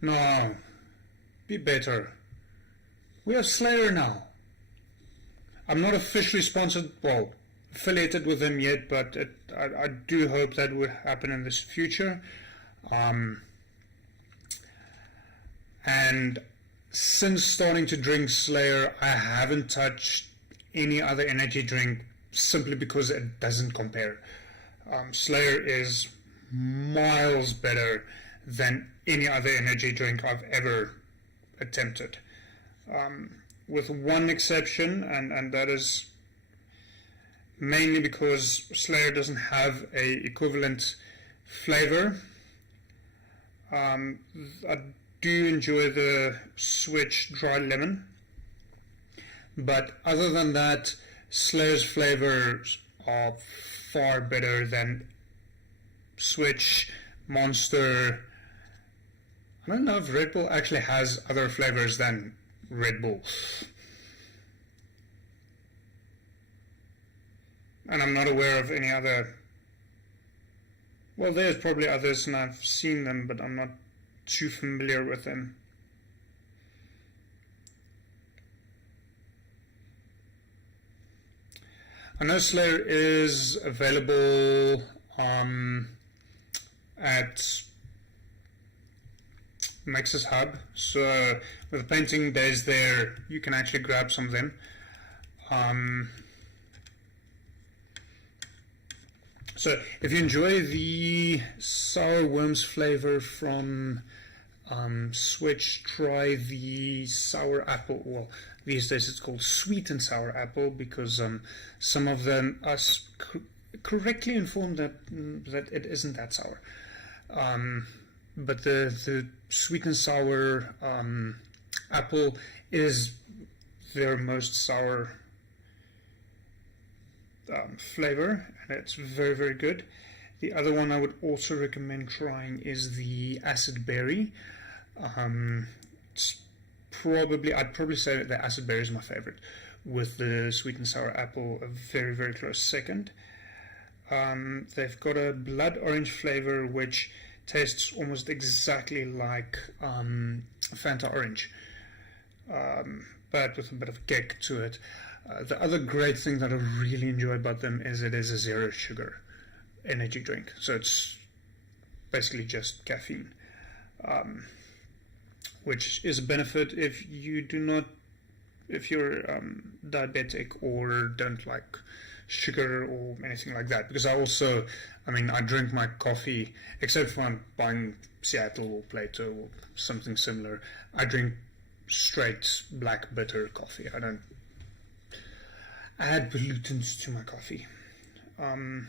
No, be better. We have Slayer now. I'm not officially affiliated with them yet, but I do hope that will happen in this future. And since starting to drink Slayer, I haven't touched any other energy drink simply because it doesn't compare. Slayer is miles better than any other energy drink I've ever attempted. With one exception, and that is mainly because Slayer doesn't have a equivalent flavor. I do enjoy the Switch Dry Lemon, But other than that, Slayer's flavors are far better than Switch, Monster. I don't know if Red Bull actually has other flavors than Red Bull. And I'm not aware of any other. Well, there's probably others and I've seen them, but I'm not too familiar with them. I know Slayer is available at Max's Hub, so with the painting days there, you can actually grab some of them. So if you enjoy the sour worms flavor from Switch, try the sour apple. Well, these days it's called sweet and sour apple because some of them are correctly informed that it isn't that sour. But the sweet and sour apple is their most sour flavor, and it's very, very good. The other one I would also recommend trying is the acid berry. I'd probably say that the acid berry is my favorite, with the sweet and sour apple a very, very close second. They've got a blood orange flavor which tastes almost exactly like Fanta orange, but with a bit of a kick to it. The other great thing that I really enjoy about them is it is a zero sugar energy drink, so it's basically just caffeine, which is a benefit if you're diabetic or don't like sugar or anything like that. Because I drink my coffee, except for I'm buying Seattle or Plato or something similar, I drink straight black bitter coffee. I don't add pollutants to my coffee. When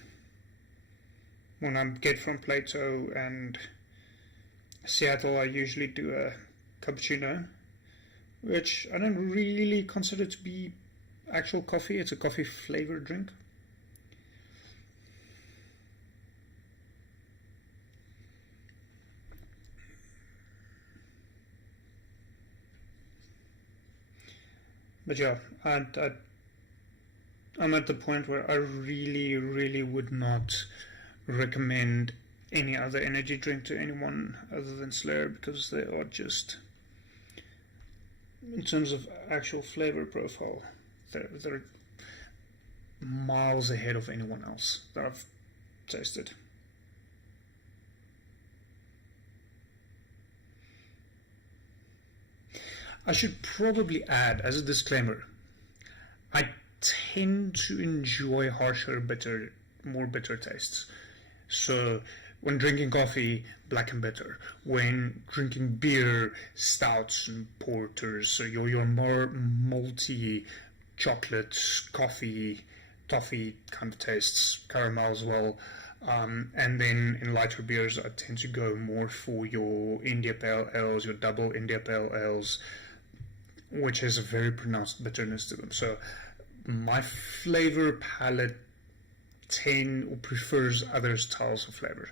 I get from Plato and Seattle, I usually do a cappuccino, which I don't really consider to be actual coffee. It's a coffee flavored drink. But yeah, I'm at the point where I really, really would not recommend any other energy drink to anyone other than Slayer, because they are just, in terms of actual flavor profile, they're miles ahead of anyone else that I've tasted. I should probably add, as a disclaimer, I tend to enjoy harsher, more bitter tastes. So when drinking coffee, black and bitter. When drinking beer, stouts and porters. So your more malty chocolate, coffee, toffee kind of tastes, caramel as well. And then in lighter beers, I tend to go more for your India Pale Ales, your double India Pale Ales, which has a very pronounced bitterness to them. So my flavor palette prefers other styles of flavor.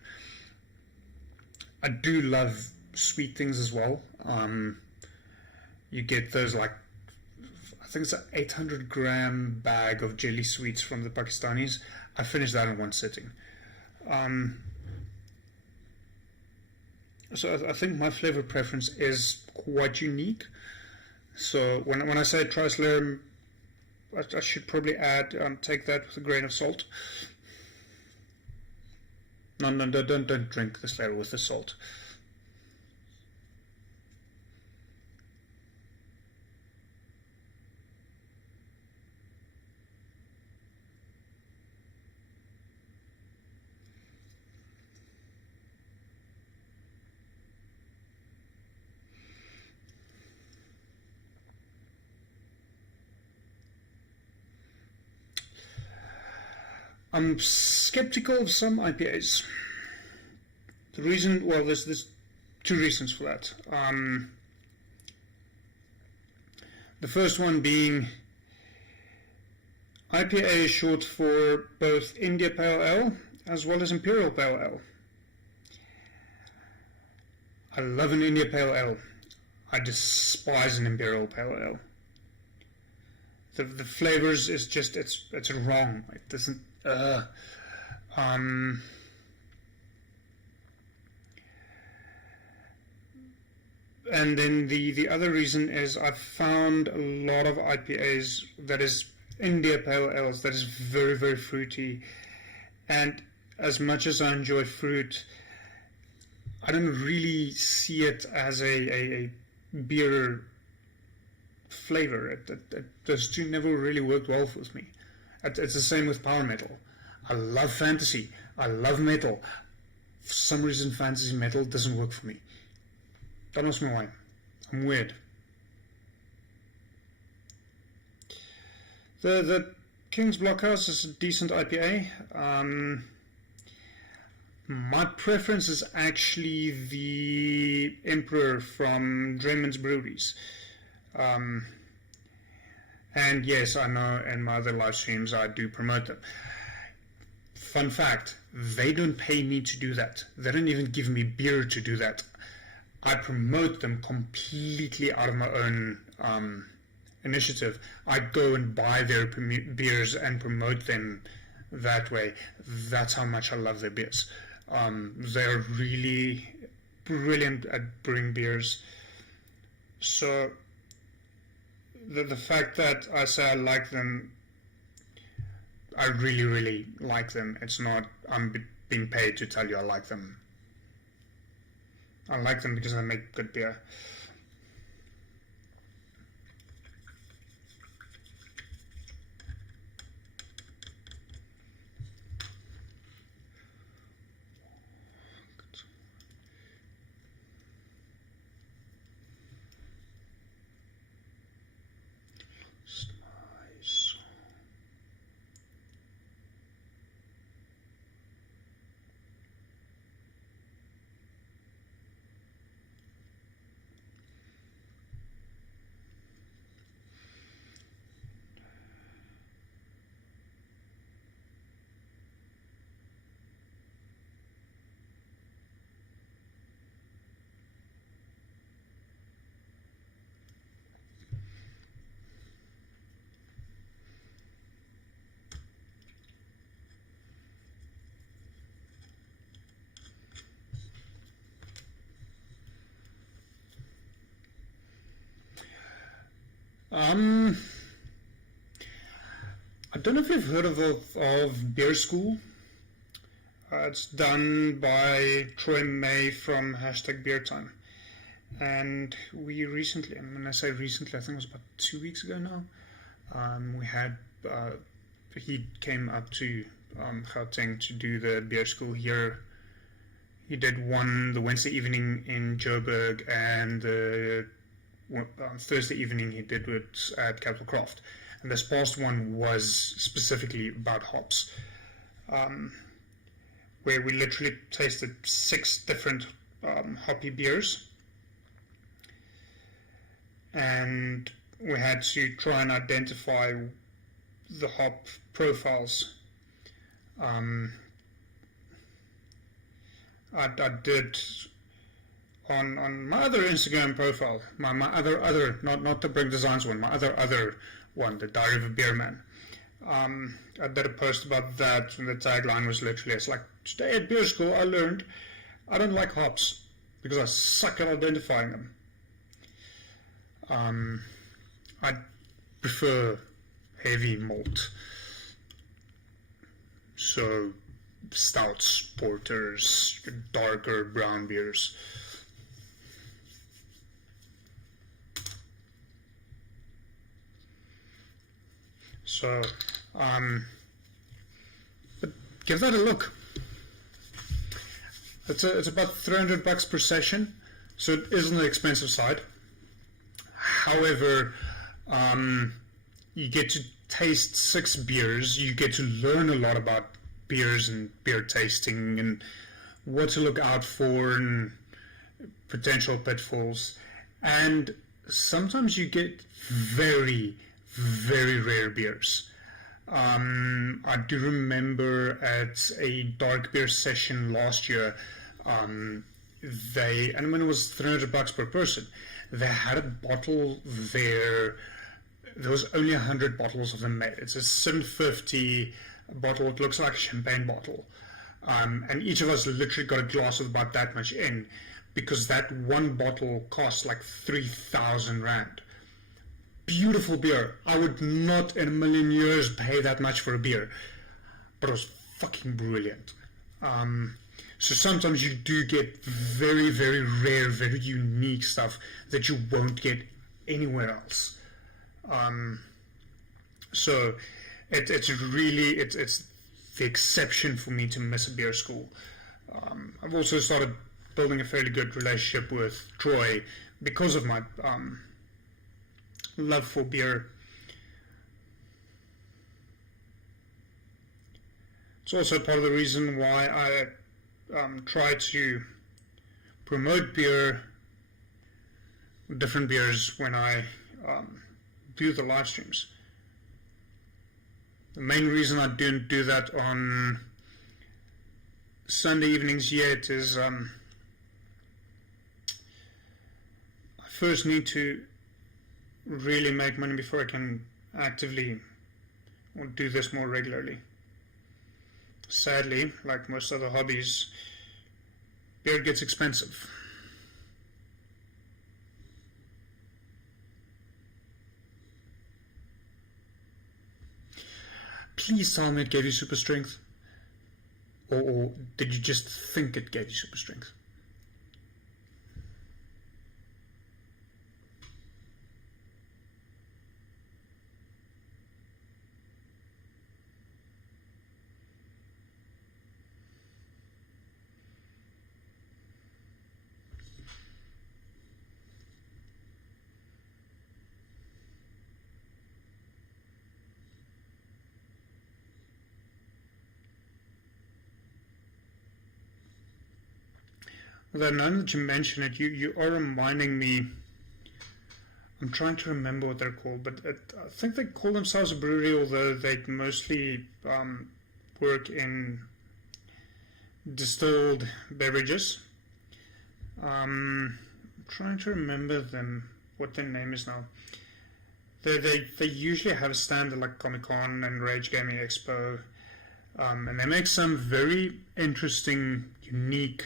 I do love sweet things as well. You get those, like, I think it's an 800 gram bag of jelly sweets from the Pakistanis. I finished that in one sitting. So I think my flavor preference is quite unique. So when I say try Slayer, I should probably add, take that with a grain of salt. No, don't drink the Slayer with the salt. I'm skeptical of some IPAs. The reason, well, there's two reasons for that. The first one being IPA is short for both India Pale Ale as well as Imperial Pale Ale. I love an India Pale Ale. I despise an Imperial Pale Ale. The flavors is just, it's wrong. It doesn't, and then the other reason is I've found a lot of IPAs that is India Pale Ales that is very, very fruity, and as much as I enjoy fruit, I don't really see it as a beer flavor. Those two never really worked well with me. It's the same with power metal. I love fantasy. I love metal. For some reason, fantasy metal doesn't work for me. Don't ask me why. I'm weird. The King's Blockhouse is a decent IPA. My preference is actually the Emperor from Drayman's Breweries. And yes, I know in my other live streams I do promote them. Fun fact, they don't pay me to do that. They don't even give me beer to do that. I promote them completely out of my own initiative. I go and buy their beers and promote them that way. That's how much I love their beers. They're really brilliant at brewing beers. So the fact that I say I like them, I really, really like them. It's not I'm being paid to tell you I like them. I like them because they make good beer. I don't know if you've heard of Beer School. It's done by Troy May from #BeerTime. And we recently, and when I say recently, I think it was about 2 weeks ago now, we had, he came up to Gauteng to do the Beer School here. He did one the Wednesday evening in Joburg, and Thursday evening he did it at Capital Craft. And this past one was specifically about hops, where we literally tasted 6 different hoppy beers, and we had to try and identify the hop profiles. I did on my other Instagram profile, my other not the Brink Designs one, my other one, the Diary of a Beer Man. I did a post about that, and the tagline was literally, it's like, today at beer school I learned I don't like hops because I suck at identifying them. I prefer heavy malt, so stouts, porters, darker brown beers. So, but give that a look. It's about $300 per session, so it is on the expensive side. However, you get to taste 6 beers. You get to learn a lot about beers and beer tasting and what to look out for and potential pitfalls. And sometimes you get very, very rare beers. I do remember at a dark beer session last year, and when it was $300 per person, they had a bottle there. There was only 100 bottles of them made. It's a 750 bottle. It looks like a champagne bottle. And each of us literally got a glass with about that much in, because that one bottle cost like 3,000 Rand. Beautiful beer. I would not in a million years pay that much for a beer, but it was fucking brilliant. So sometimes you do get very, very rare, very unique stuff that you won't get anywhere else. So it's the exception for me to miss a beer school. I've also started building a fairly good relationship with Troy because of my love for beer. It's also part of the reason why I try to promote different beers when I do the live streams. The main reason I don't do that on Sunday evenings yet is I first need to really make money before I can actively do this more regularly. Sadly, like most other hobbies, beer gets expensive. Please tell me it gave you super strength. Or did you just think it gave you super strength? Although now that you mention it, you are reminding me. I'm trying to remember what they're called, but I think they call themselves a brewery, although they mostly work in distilled beverages. I'm trying to remember what their name is now. They usually have a stand at like Comic-Con and Rage Gaming Expo, and they make some very interesting, unique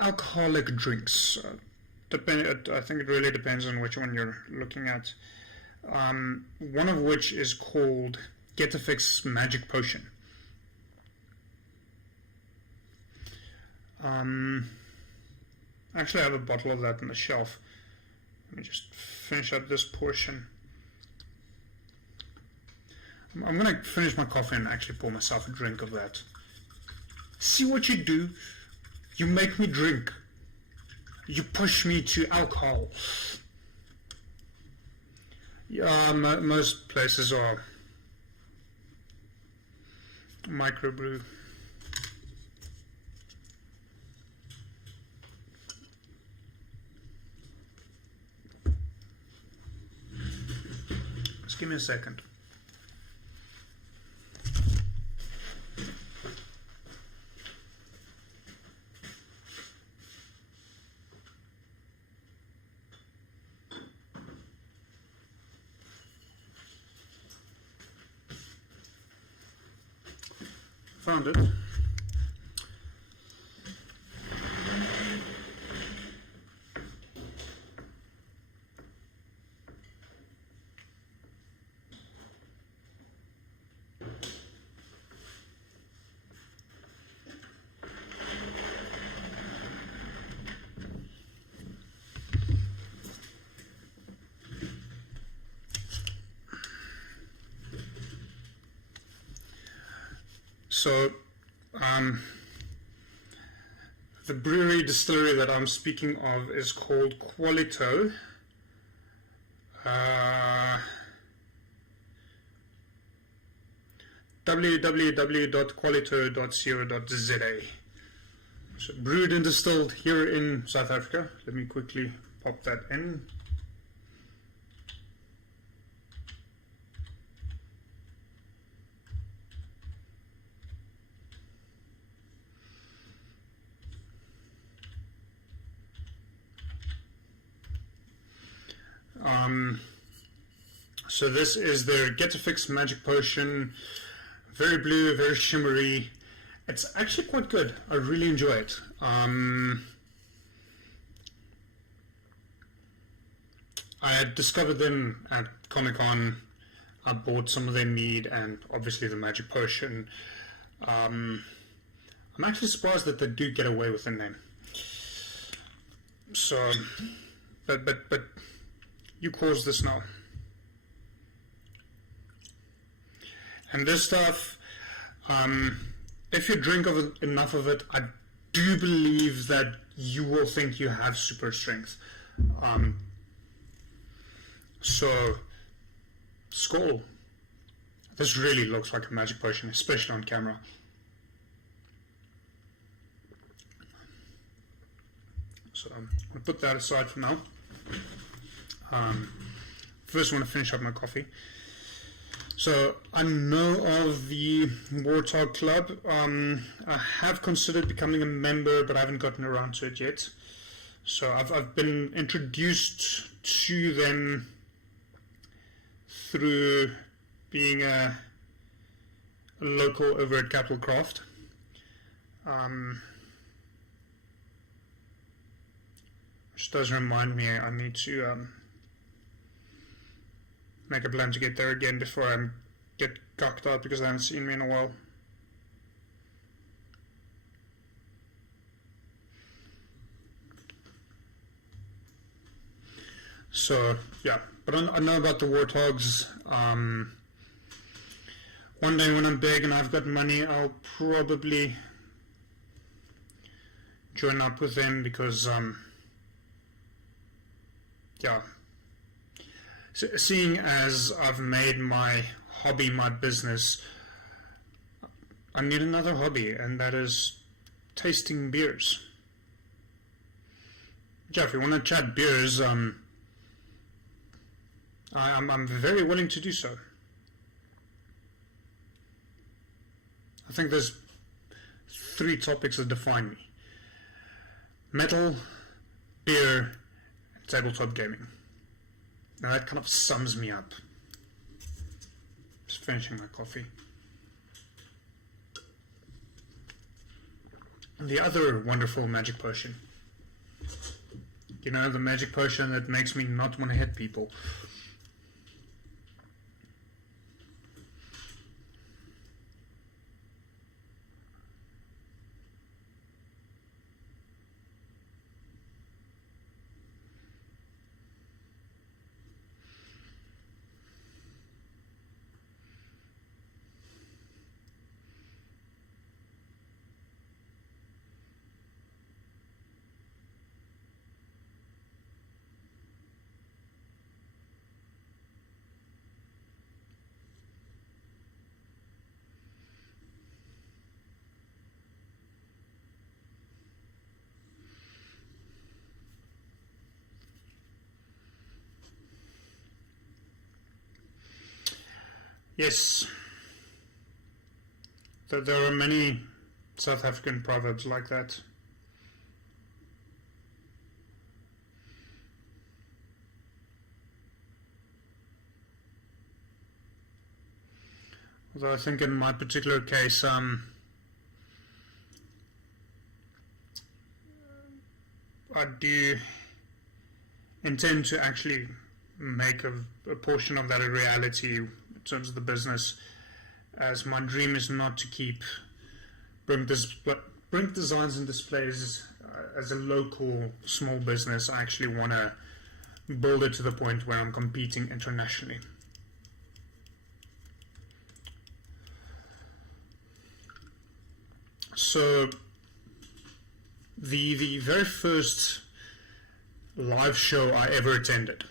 alcoholic drinks. I think it really depends on which one you're looking at. One of which is called Get a Fix Magic Potion. Actually, I have a bottle of that on the shelf. Let me just finish up this portion. I'm going to finish my coffee and actually pour myself a drink of that. See what you do? You make me drink. You push me to alcohol. Yeah, most places are microbrew. Just give me a second. Found it. So, the brewery distillery that I'm speaking of is called Qualito. www.qualito.co.za. So, brewed and distilled here in South Africa. Let me quickly pop that in. So this is their Get a Fix Magic Potion. Very blue, very shimmery. It's actually quite good. I really enjoy it. I had discovered them at Comic-Con. I bought some of their mead and obviously the Magic Potion. I'm actually surprised that they do get away with the name. So, but you caused this now. And this stuff, if you drink enough of it, I do believe that you will think you have super strength. So, skål. This really looks like a magic potion, especially on camera. So I'm going to put that aside for now. First I want to finish up my coffee. So I know of the Warthog Club. I have considered becoming a member, but I haven't gotten around to it yet. So I've been introduced to them through being a local over at Capital Craft. Which does remind me I need to make a plan to get there again before I get cocked out because I haven't seen me in a while. So yeah, but I know about the Warthogs. One day when I'm big and I've got money, I'll probably join up with them because yeah, seeing as I've made my hobby my business, I need another hobby, and that is tasting beers. Yeah, if you want to chat beers, I'm very willing to do so. I think there's 3 topics that define me: metal, beer, and tabletop gaming. Now that kind of sums me up. Just finishing my coffee. And the other wonderful magic potion. You know, the magic potion that makes me not want to hit people. Yes, there are many South African proverbs like that. Although I think in my particular case, I do intend to actually make a portion of that a reality in terms of the business, as my dream is not to keep Brink Designs and Displays as a local small business. I actually want to build it to the point where I'm competing internationally. So the very first live show I ever attended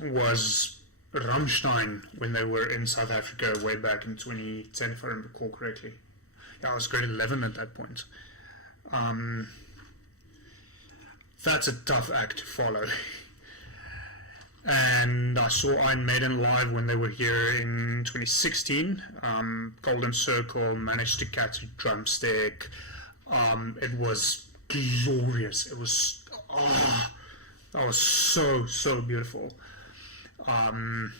was Rammstein when they were in South Africa way back in 2010, if I recall correctly. Yeah, I was grade 11 at that point. That's a tough act to follow. And I saw Iron Maiden live when they were here in 2016. Golden Circle, managed to catch a drumstick. It was glorious. It was That was so beautiful. I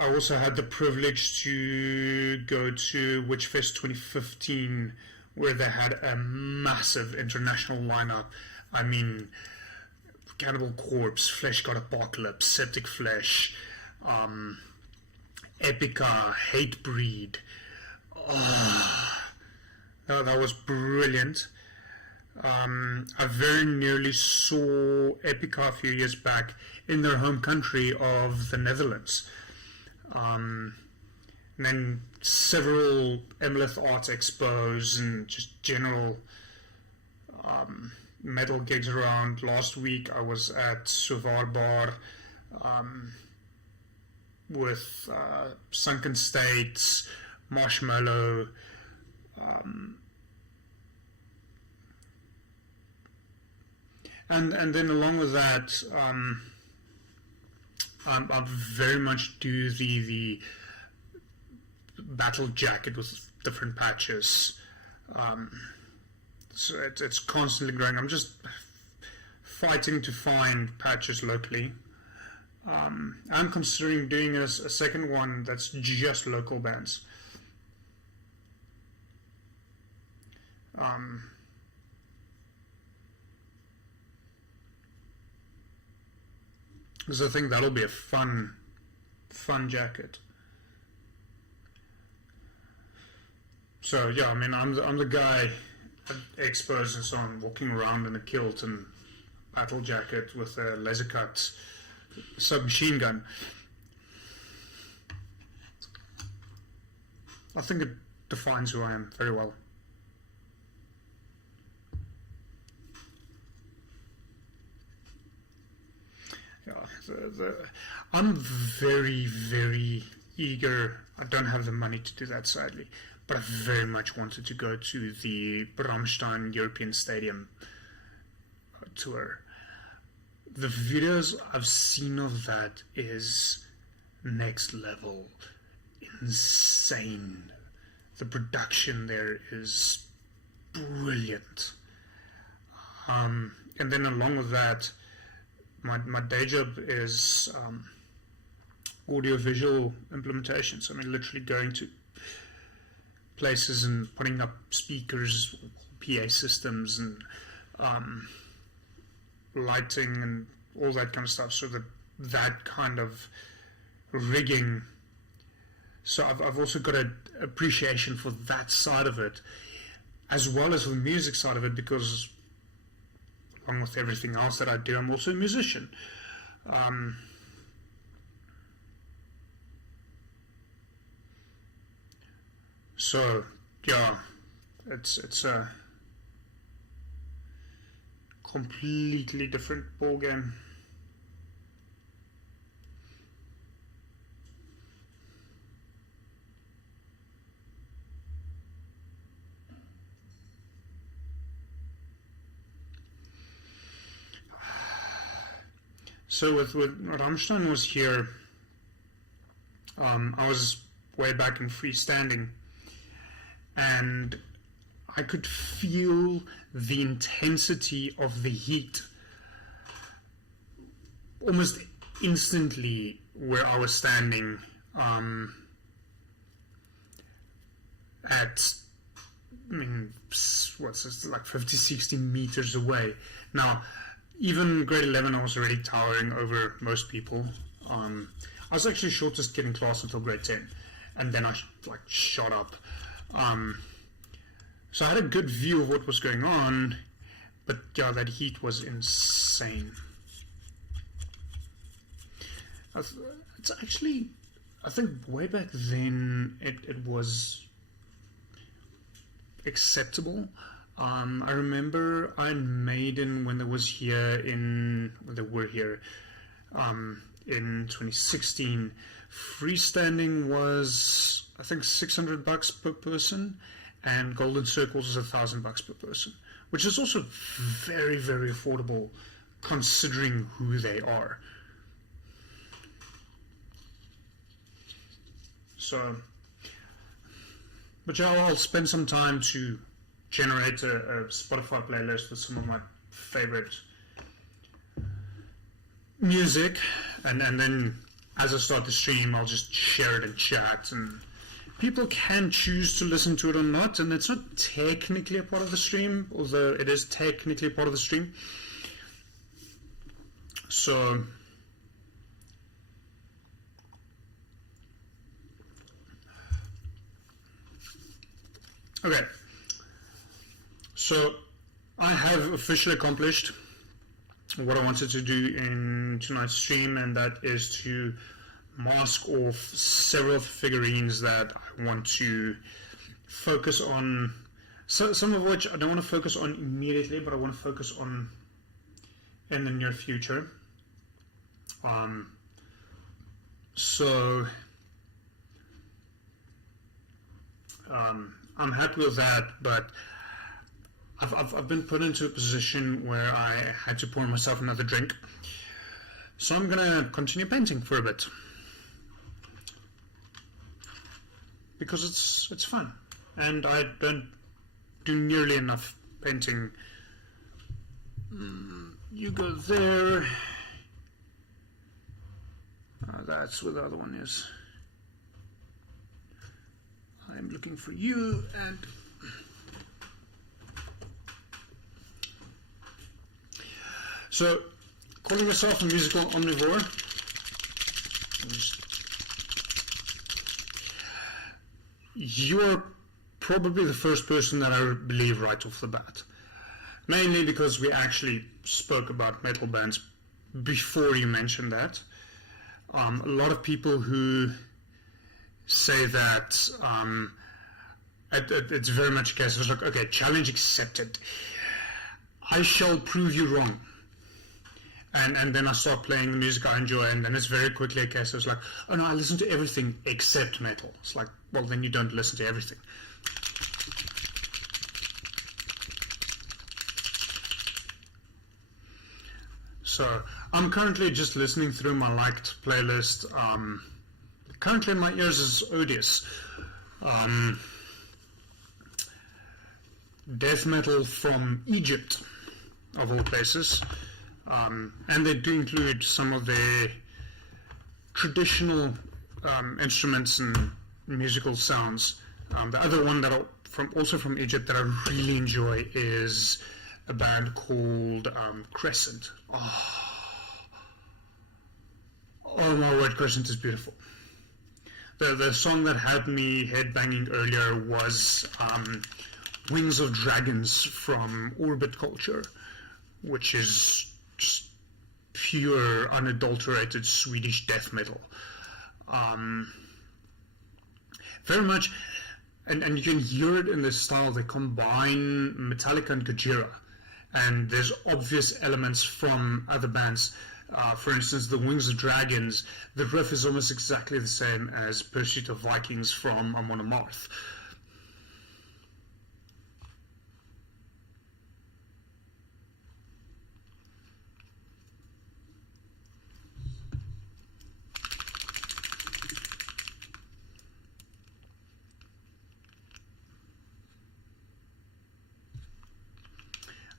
also had the privilege to go to Witchfest 2015, where they had a massive international lineup. I mean, Cannibal Corpse, Flesh God Apocalypse, Septic Flesh, Epica, Hatebreed. That was brilliant. I very nearly saw Epica a few years back in their home country of the Netherlands. And then several Emlith Arts expos and just general metal gigs around. Last week I was at Suvar Bar with Sunken States, Marshmallow, and then along with that, I very much do the battle jacket with different patches. So it's constantly growing. I'm just fighting to find patches locally. I'm considering doing a second one that's just local bands. Because I think that'll be a fun jacket. So yeah, I mean, I'm the guy at expos and so on, walking around in a kilt and battle jacket with a laser cut submachine gun. I think it defines who I am very well. I'm very eager. I don't have the money to do that, sadly, but I very much wanted to go to the Rammstein European Stadium tour. The videos I've seen of that is next level, insane. The production there is brilliant. And then along with that, my day job is audio-visual implementations. I mean, literally going to places and putting up speakers, PA systems, and lighting and all that kind of stuff. So that kind of rigging. So I've also got an appreciation for that side of it, as well as the music side of it, because along with everything else that I do, I'm also a musician. So yeah, it's a completely different ball game. So with Rammstein was here, I was way back in freestanding, and I could feel the intensity of the heat almost instantly where I was standing at, I mean, what's this, like 50, 60 meters away. Now, even grade 11, I was already towering over most people. I was actually shortest kid in class until grade 10, and then I shot up. So I had a good view of what was going on, but yeah, that heat was insane. It's actually, I think way back then it was acceptable. I remember Iron Maiden when they were here in 2016. Freestanding was, I think, $600 per person, and Golden Circles is $1,000 per person, which is also very affordable considering who they are. So, but yeah, I'll spend some time to generate a Spotify playlist with some of my favorite music, and then as I start the stream, I'll just share it in chat, and people can choose to listen to it or not, and it's not technically a part of the stream, although it is technically a part of the stream. So okay, so I have officially accomplished what I wanted to do in tonight's stream, and that is to mask off several figurines that I want to focus on, some of which I don't want to focus on immediately, but I want to focus on in the near future. So I'm happy with that, but I've been put into a position where I had to pour myself another drink, so I'm gonna continue painting for a bit because it's fun, and I don't do nearly enough painting. You go there. That's where the other one is. I'm looking for you, and so, calling yourself a musical omnivore, you're probably the first person that I believe right off the bat. Mainly because we actually spoke about metal bands before you mentioned that. A lot of people who say that it's very much a case of like, okay, challenge accepted. I shall prove you wrong. And then I start playing the music I enjoy, and then it's very quickly a case of like, oh no, I listen to everything except metal. It's like, well, then you don't listen to everything. So I'm currently just listening through my liked playlist. Currently in my ears is Odious. Death metal from Egypt, of all places. And they do include some of their traditional instruments and musical sounds. The other one that also from Egypt that I really enjoy is a band called Crescent. Oh my word, Crescent is beautiful. The song that had me headbanging earlier was Wings of Dragons from Orbit Culture, which is just pure, unadulterated Swedish death metal. Very much, and you can hear it in this style. They combine Metallica and Gojira, and there's obvious elements from other bands. For instance, the Wings of Dragons, the riff is almost exactly the same as Pursuit of Vikings from Amon Amarth.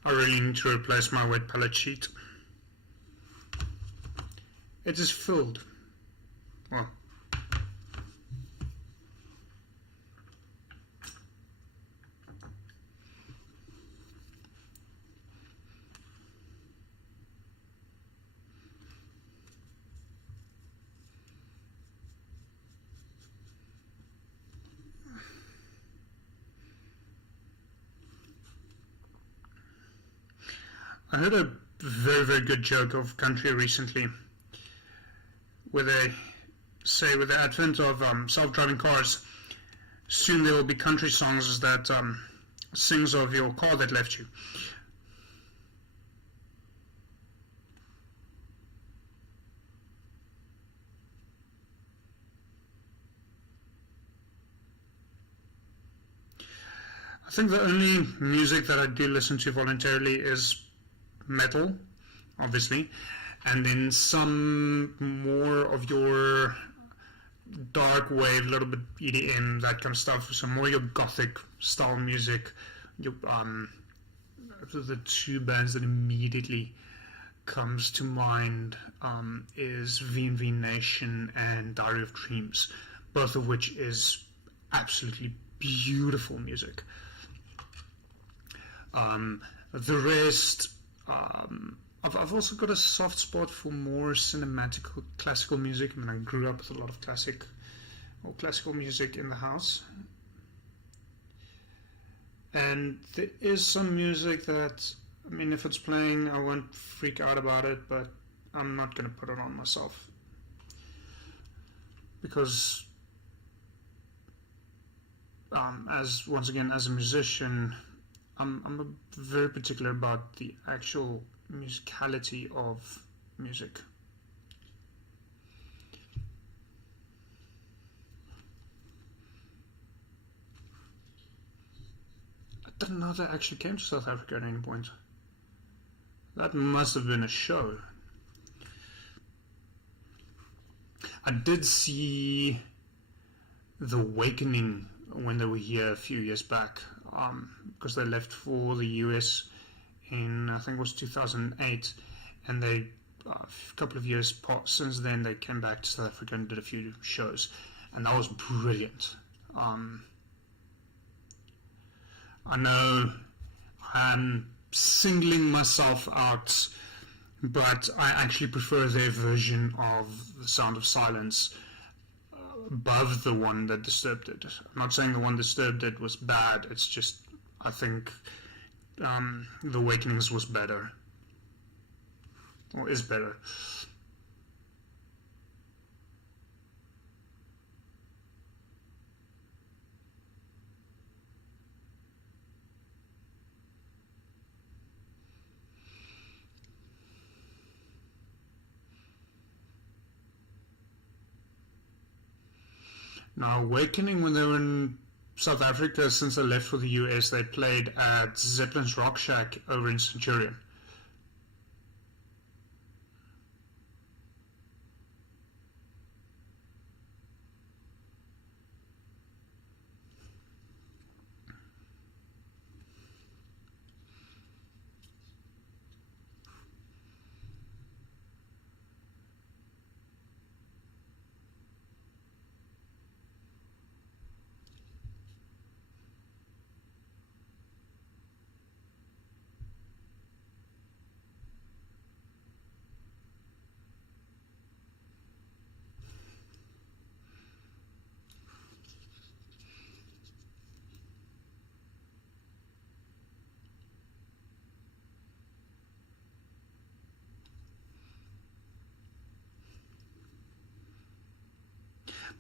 I really need to replace my wet palette sheet. It is filled. Well, I heard a very, very good joke of country recently, where they say with the advent of self-driving cars, soon there will be country songs that sings of your car that left you. I think the only music that I do listen to voluntarily is metal, obviously, and then some more of your dark wave, a little bit EDM, that kind of stuff, some more your gothic style music, your the two bands that immediately comes to mind is V&V Nation and Diary of Dreams, both of which is absolutely beautiful music. The rest, I've also got a soft spot for more cinematic classical music. I mean, I grew up with a lot of classical music in the house. And there is some music that, I mean, if it's playing, I won't freak out about it, but I'm not going to put it on myself. Because, as a musician, I'm very particular about the actual musicality of music. I didn't know they actually came to South Africa at any point. That must have been a show. I did see The Awakening when they were here a few years back, because they left for the US in, I think it was 2008, and they, a couple of years since then, they came back to South Africa and did a few shows, and that was brilliant. I know I'm singling myself out, but I actually prefer their version of The Sound of Silence above the one that Disturbed it. I'm not saying the one Disturbed it was bad, it's just, I think The Awakenings was better, or is better. Now, Awakening, when they were in South Africa, since they left for the US, they played at Zeppelin's Rock Shack over in Centurion.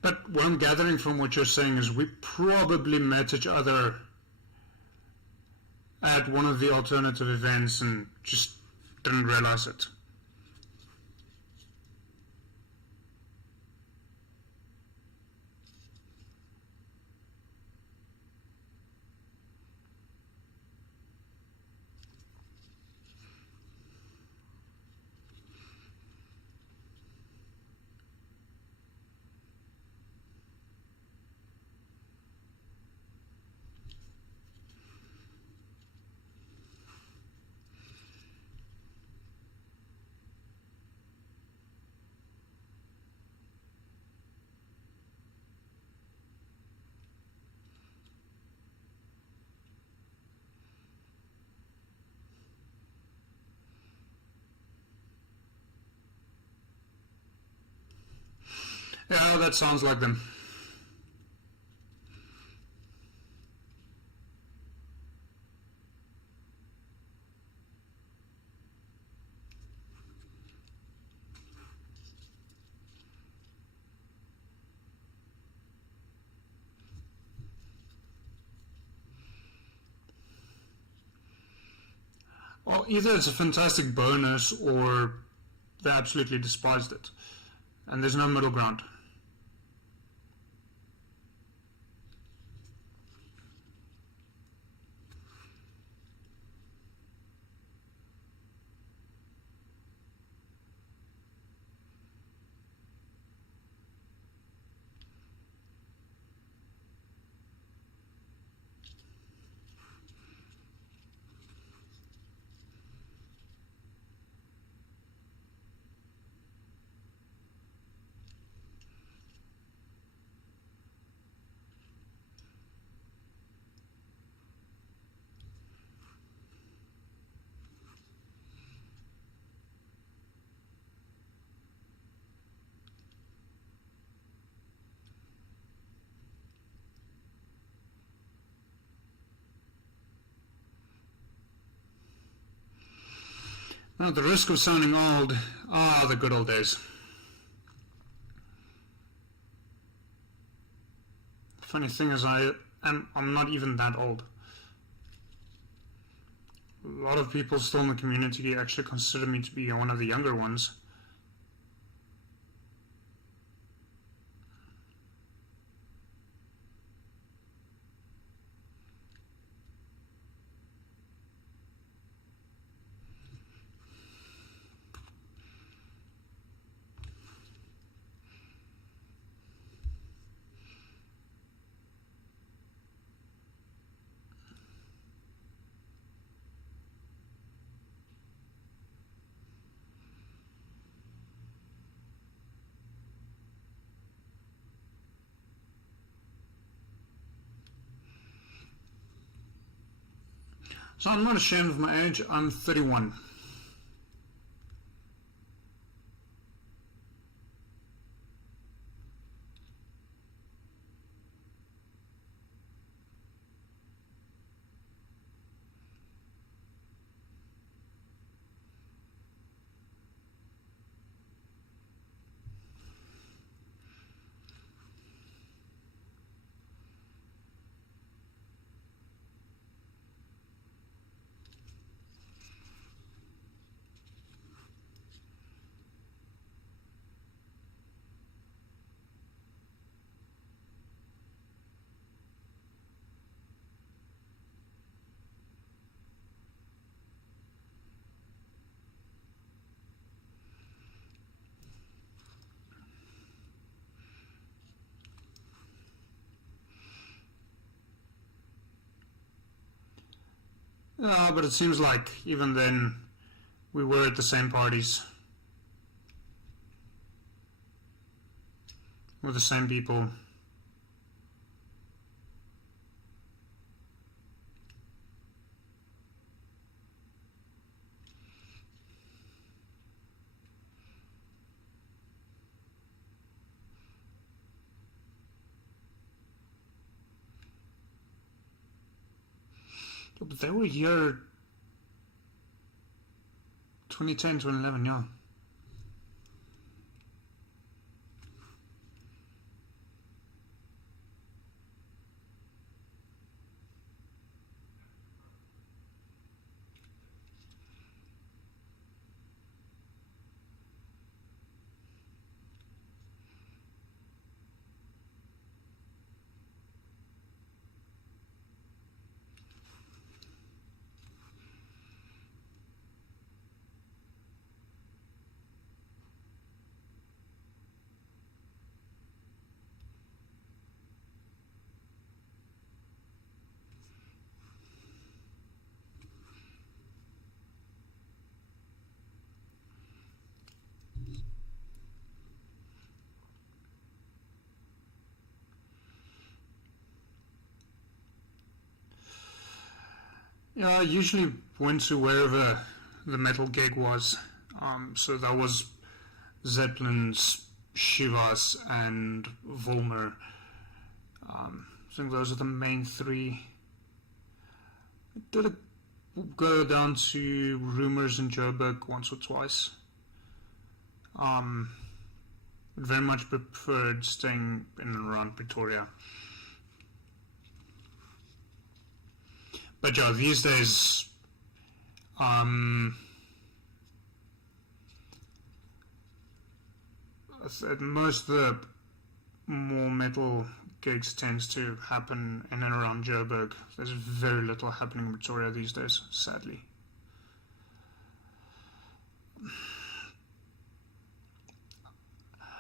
But what I'm gathering from what you're saying is we probably met each other at one of the alternative events and just didn't realize it. Yeah, that sounds like them. Well, either it's a fantastic bonus or they absolutely despised it. And there's no middle ground. At the risk of sounding old, the good old days. Funny thing is, I'm not even that old. A lot of people still in the community actually consider me to be one of the younger ones. So I'm not ashamed of my age. I'm 31. But it seems like even then we were at the same parties with the same people. But they were here 2010, 2011, yeah. Yeah, I usually went to wherever the metal gig was. So that was Zeppelin's, Shivas, and Volmer. I think those are the main three. I did go down to Rumors in Joburg once or twice. Very much preferred staying in and around Pretoria. But yeah, these days, most of the more metal gigs tends to happen in and around Joburg. There's very little happening in Pretoria these days, sadly.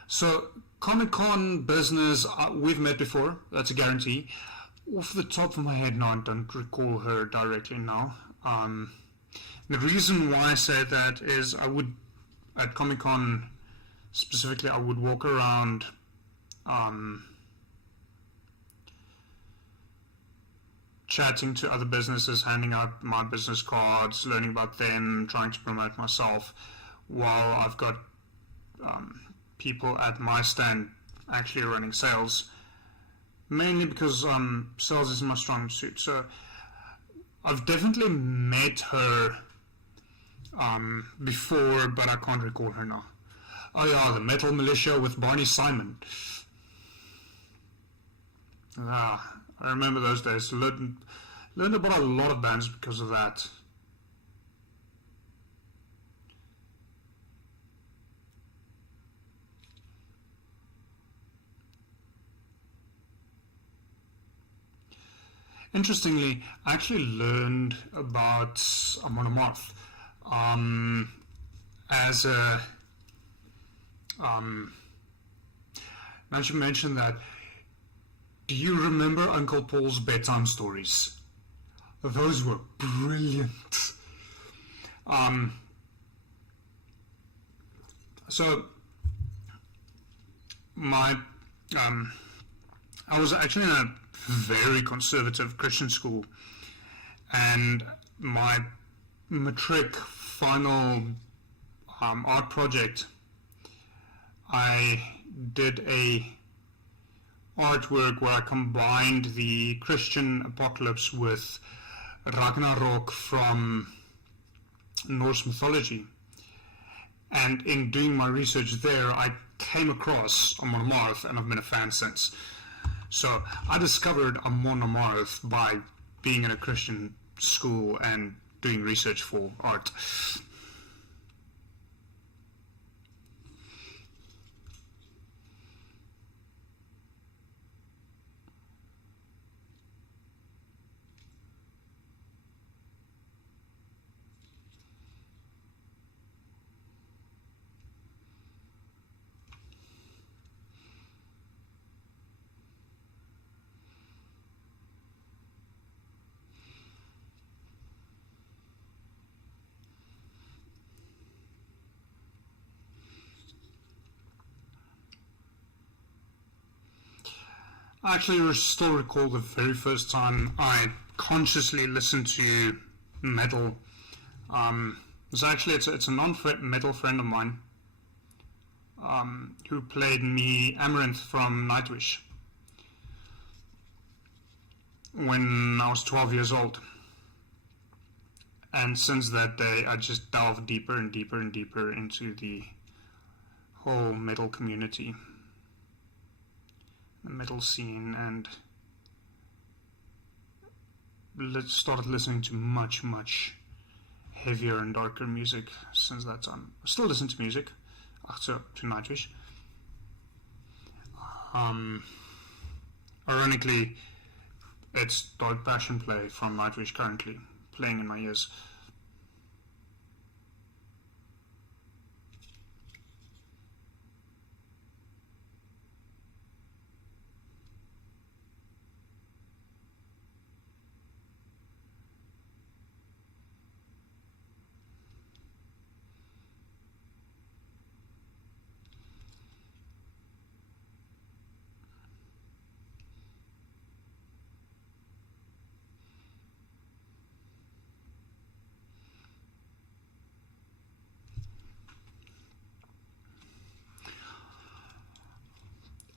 So, Comic-Con business, we've met before, that's a guarantee. Off the top of my head now, I don't recall her directly now. The reason why I say that is I would, at Comic-Con specifically, I would walk around chatting to other businesses, handing out my business cards, learning about them, trying to promote myself, while I've got people at my stand actually running sales. Mainly because sales is my strong suit. So I've definitely met her before, but I can't recall her now. Oh yeah, the Metal Militia with Barney Simon. I remember those days. Learned about a lot of bands because of that. Interestingly, I actually learned about Amon Amarth as a. Now you mentioned that. Do you remember Uncle Paul's bedtime stories? Those were brilliant. So my I was actually in a very conservative Christian school, and my matric final art project, I did a artwork where I combined the Christian apocalypse with Ragnarok from Norse mythology. And in doing my research there, I came across Amon Amarth, and I've been a fan since. So I discovered Amon Amarth by being in a Christian school and doing research for art. I actually still recall the very first time I consciously listened to metal. It's a non-metal friend of mine who played me Amaranth from Nightwish when I was 12 years old. And since that day, I just delved deeper and deeper and deeper into the whole metal community, the metal scene, and started listening to much, much heavier and darker music since that time. I still listen to music, to Nightwish. Ironically, it's Dark Passion Play from Nightwish currently playing in my ears.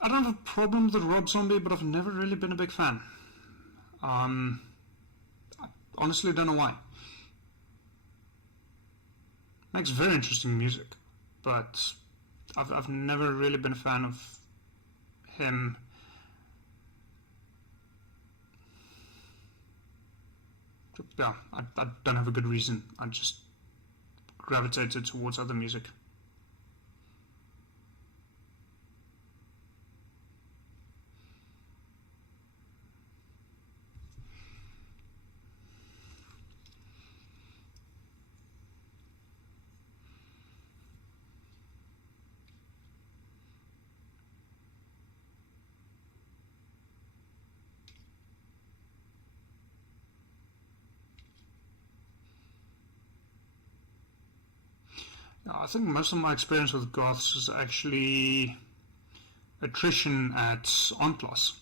I don't have a problem with Rob Zombie, but I've never really been a big fan. I honestly don't know why. Makes very interesting music, but I've never really been a fan of him. Yeah, I don't have a good reason. I just gravitated towards other music. I think most of my experience with goths is actually attrition at Onplus.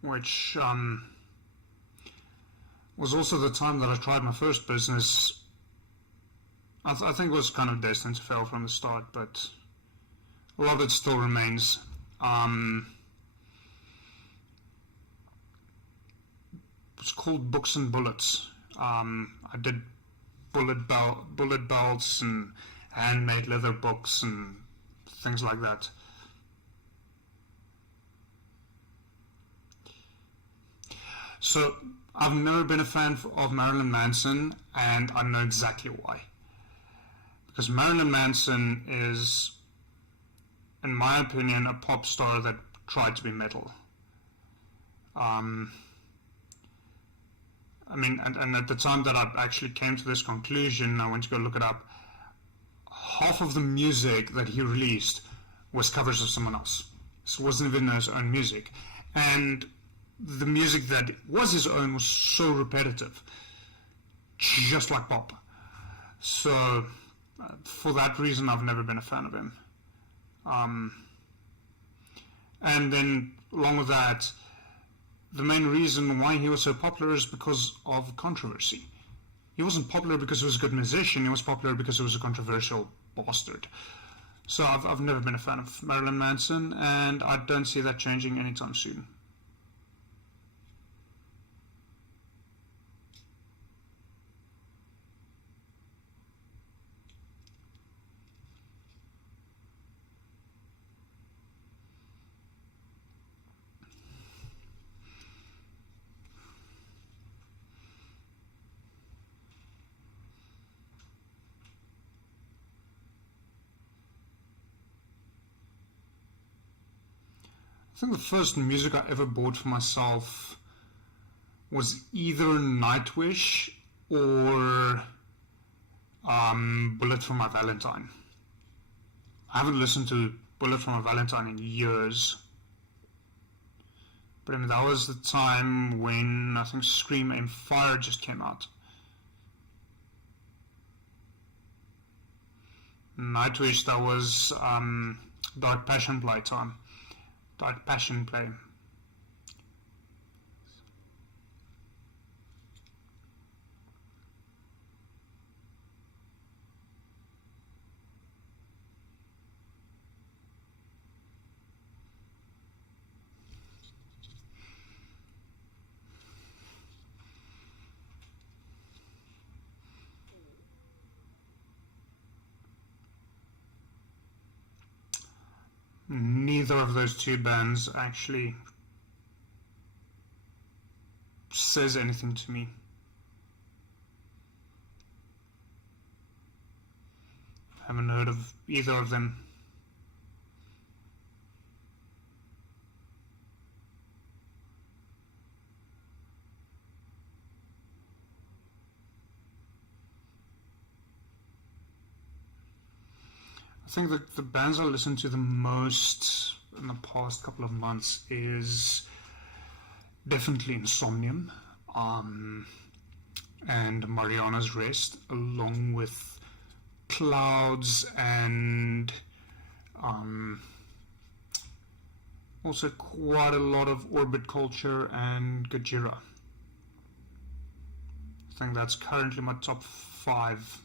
Which was also the time that I tried my first business. I think it was kind of destined to fail from the start, but a lot of it still remains. was called Books and Bullets. I did bullet belts and handmade leather books and things like that. So I've never been a fan of Marilyn Manson, and I know exactly why. Because Marilyn Manson is, in my opinion, a pop star that tried to be metal. I mean, and at the time that I actually came to this conclusion, I went to go look it up. Half of the music that he released was covers of someone else. So it wasn't even his own music. And the music that was his own was so repetitive, just like pop. So for that reason, I've never been a fan of him. And then along with that, the main reason why he was so popular is because of controversy. He wasn't popular because he was a good musician, he was popular because he was a controversial bastard. So I've never been a fan of Marilyn Manson, and I don't see that changing anytime soon. I think the first music I ever bought for myself was either Nightwish or Bullet for My Valentine. I haven't listened to Bullet for My Valentine in years. But I mean, that was the time when I think Scream Aim Fire just came out. Nightwish, that was Dark Passion Play time. Dark Passion Play. Neither of those two bands actually says anything to me. I haven't heard of either of them. I think that the bands I listened to the most in the past couple of months is definitely Insomnium and Mariana's Rest, along with Clouds and also quite a lot of Orbit Culture and Gojira. I think that's currently my top 5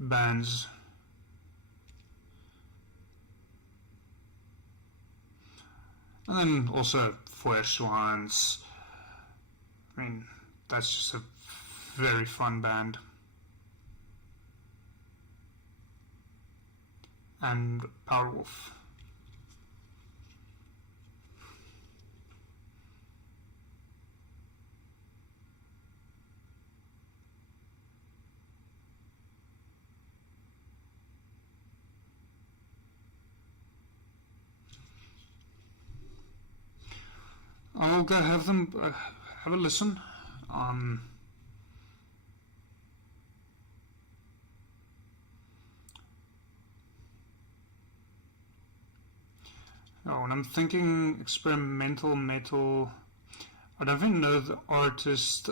bands. And then also Feuerswans. I mean, that's just a very fun band. And Powerwolf. I'll go have a listen. And I'm thinking experimental metal. I don't even know the artist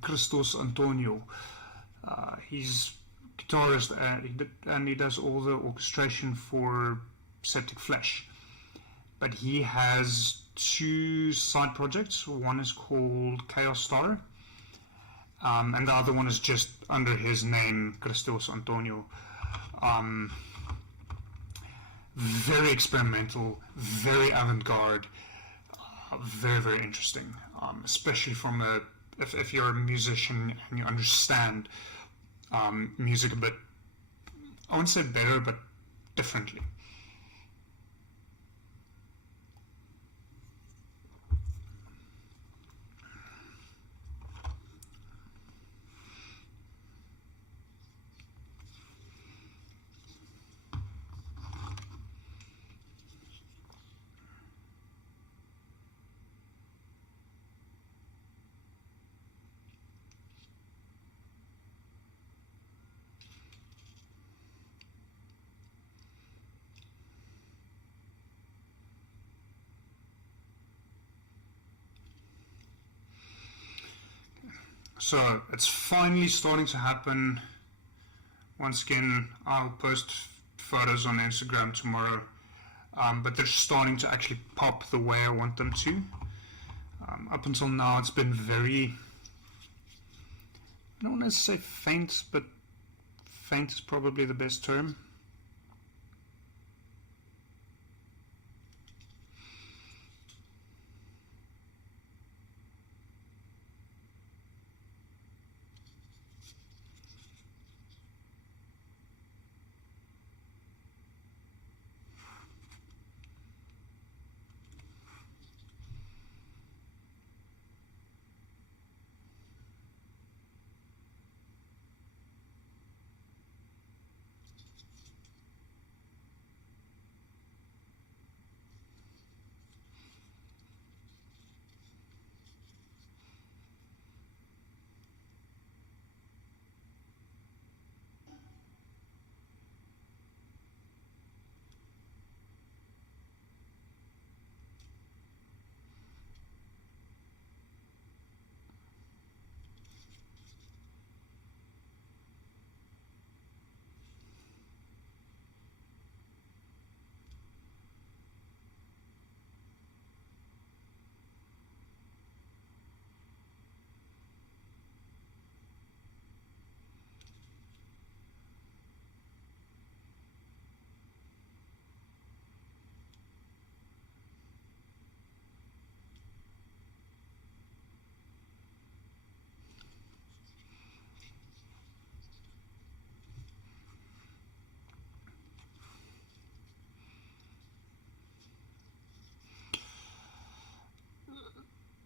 Christos Antonio. He's a guitarist and he does all the orchestration for Septic Flesh. But he has 2 side projects. One is called Chaos Star, and the other one is just under his name, Christos Antonio. Very experimental, very avant-garde. very, very interesting, especially from if you're a musician and you understand music a bit, I wouldn't say better, but differently. So it's finally starting to happen. Once again, I'll post photos on Instagram tomorrow, but they're starting to actually pop the way I want them to. Up until now, it's been very, I don't want to say faint, but faint is probably the best term.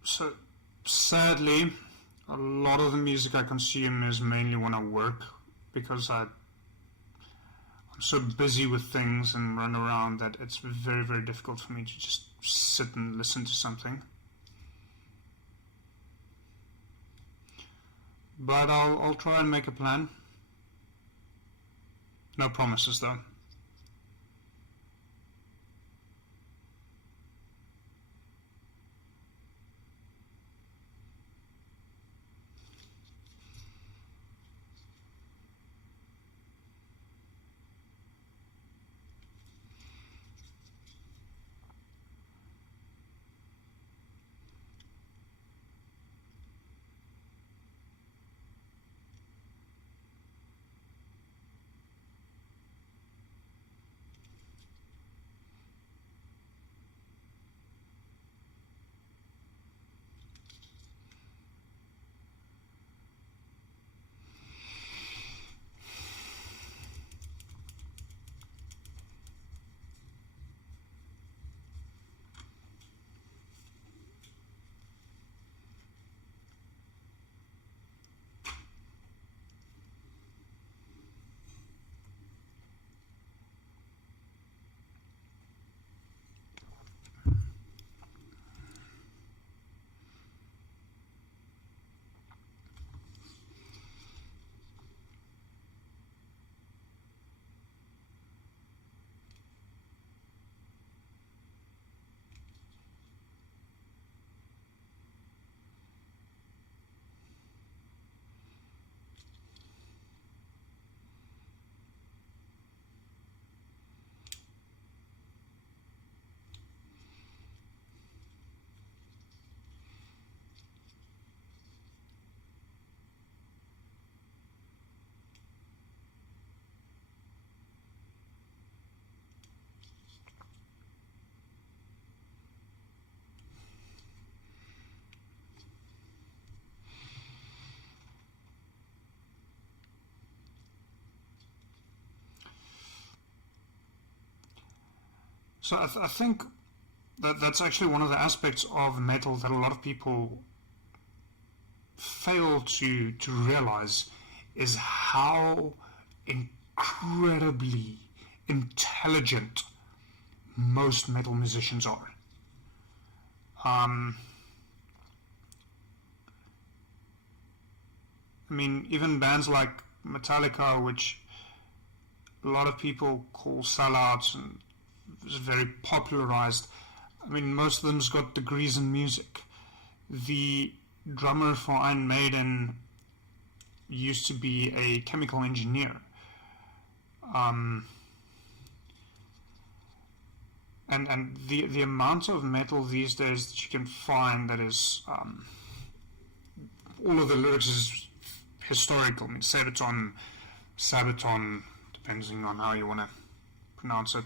So, sadly, a lot of the music I consume is mainly when I work, because I'm so busy with things and run around that it's very, very difficult for me to just sit and listen to something. But I'll try and make a plan. No promises, though. So I think that's actually one of the aspects of metal that a lot of people fail to realize, is how incredibly intelligent most metal musicians are. I mean, even bands like Metallica, which a lot of people call sellouts and is very popularized, I mean, most of them's got degrees in music. The drummer for Iron Maiden used to be a chemical engineer. And the amount of metal these days that you can find that is all of the lyrics is historical. I mean, Sabaton, depending on how you want to pronounce it,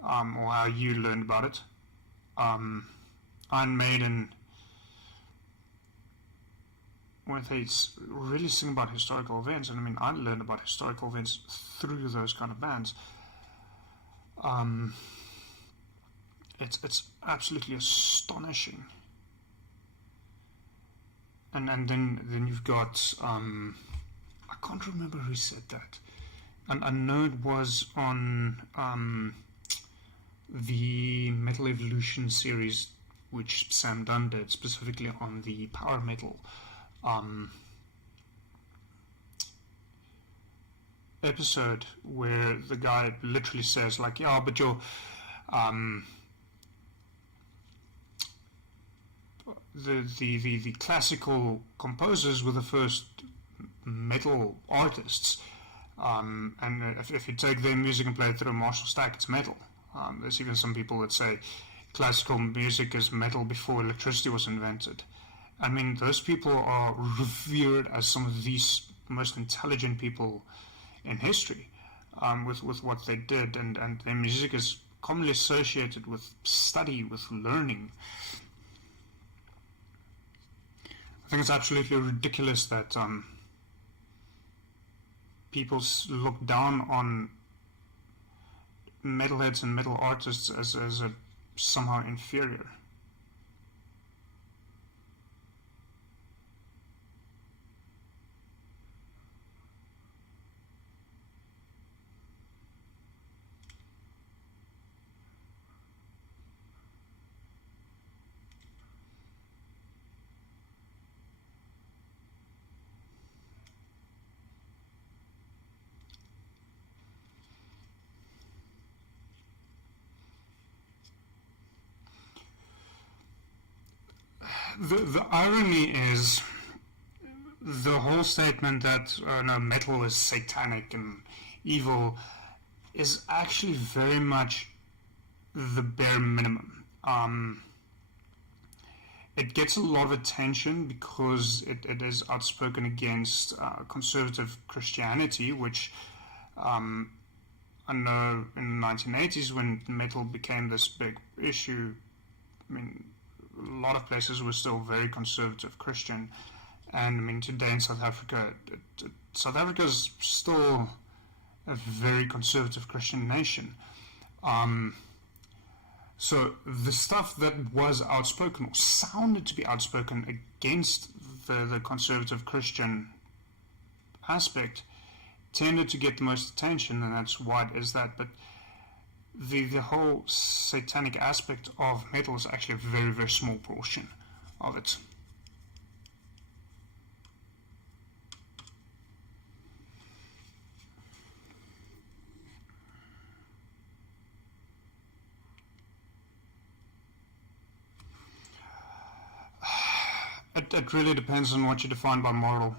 or how you learned about it. Iron Maiden, when they really sing about historical events, and I mean, I learned about historical events through those kind of bands. It's absolutely astonishing. And then you've got I can't remember who said that. And I know it was on the Metal Evolution series, which Sam Dunn did, specifically on the power metal episode, where the guy literally says, like, yeah, but you're the classical composers were the first metal artists, and if you take their music and play it through a Marshall stack, it's metal. There's even some people that say classical music is metal before electricity was invented. I mean, those people are revered as some of the most intelligent people in history, with what they did, and their music is commonly associated with study, with learning. I think it's absolutely ridiculous that people look down on metalheads and metal artists as somehow inferior. The irony is the whole statement that no, metal is satanic and evil is actually very much the bare minimum. It gets a lot of attention because it is outspoken against conservative Christianity, which I know in the 1980s, when metal became this big issue, I mean, a lot of places were still very conservative Christian, and I mean, today in South Africa, South Africa is still a very conservative Christian nation. So the stuff that was outspoken, or sounded to be outspoken against the conservative Christian aspect, tended to get the most attention, and that's why it is that. But the whole satanic aspect of metal is actually a very, very small portion of it. It really depends on what you define by moral.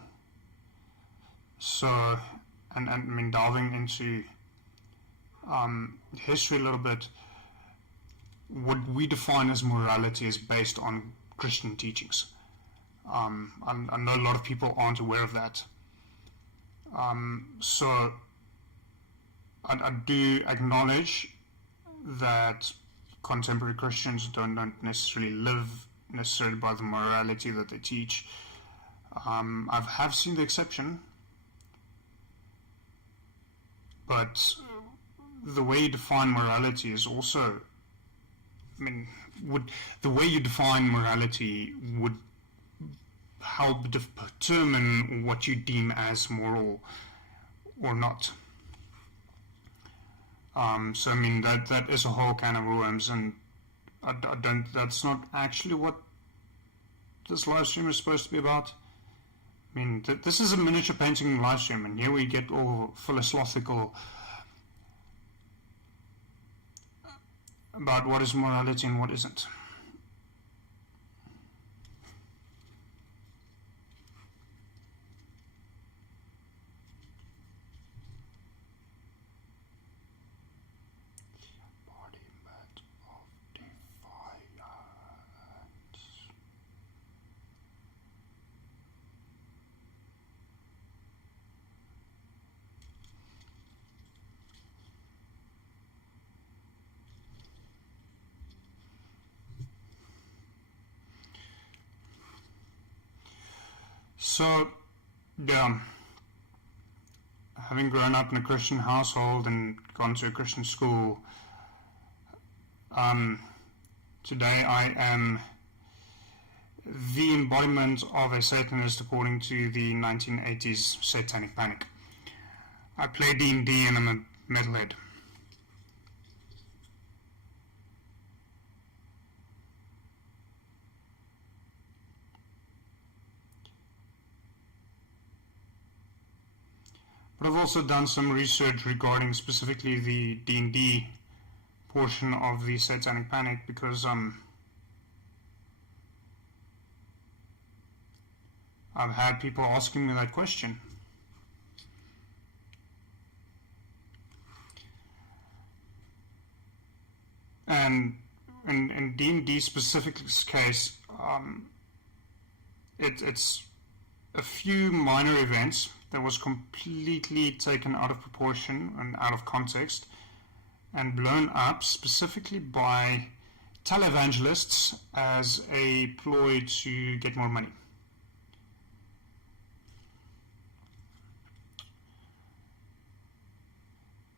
So, and I mean, diving into history a little bit, what we define as morality is based on Christian teachings. I know a lot of people aren't aware of that. So I do acknowledge that contemporary Christians don't necessarily live necessarily by the morality that they teach. I have seen the exception, but the way you define morality is also I mean, would the way you define morality would help determine what you deem as moral or not. So I mean that is a whole can of worms, and I don't. That's not actually what this live stream is supposed to be about. I mean, this is a miniature painting live stream, and here we get all philosophical about what is morality and what isn't. So, yeah, having grown up in a Christian household and gone to a Christian school, today I am the embodiment of a Satanist according to the 1980s Satanic Panic. I play D&D and I'm a metalhead. But I've also done some research regarding specifically the D&D portion of the Satanic Panic, because I've had people asking me that question. And in D&D specific case, it's a few minor events that was completely taken out of proportion and out of context and blown up specifically by televangelists as a ploy to get more money.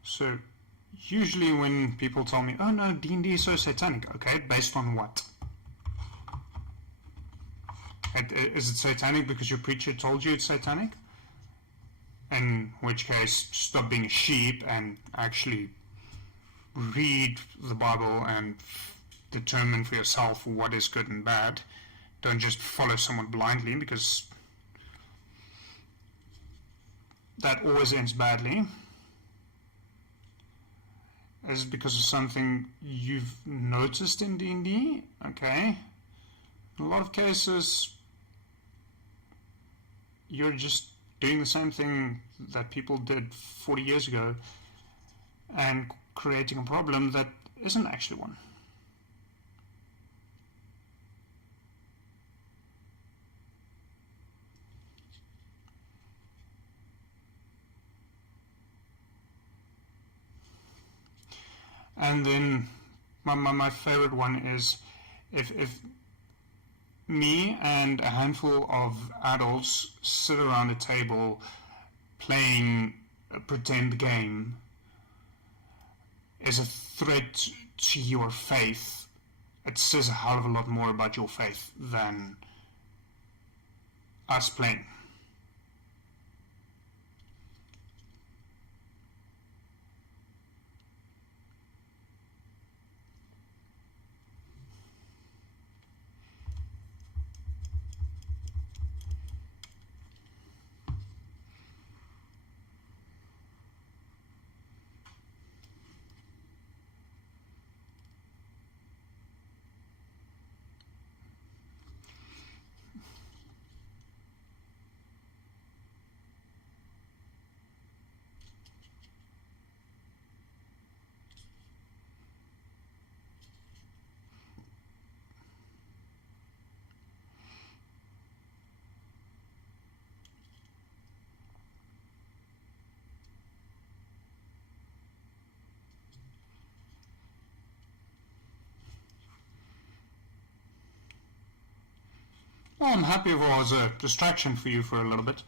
So usually when people tell me, oh no, D&D is so satanic, okay, based on what? Is it satanic because your preacher told you it's satanic? In which case, stop being a sheep and actually read the Bible and determine for yourself what is good and bad. Don't just follow someone blindly, because that always ends badly. Is because of something you've noticed in D&D, okay? In a lot of cases, you're just doing the same thing that people did 40 years ago and creating a problem that isn't actually one. And then my favorite one is if me and a handful of adults sit around a table playing a pretend game is a threat to your faith, it says a hell of a lot more about your faith than us playing. Well, I'm happy if I was a distraction for you for a little bit.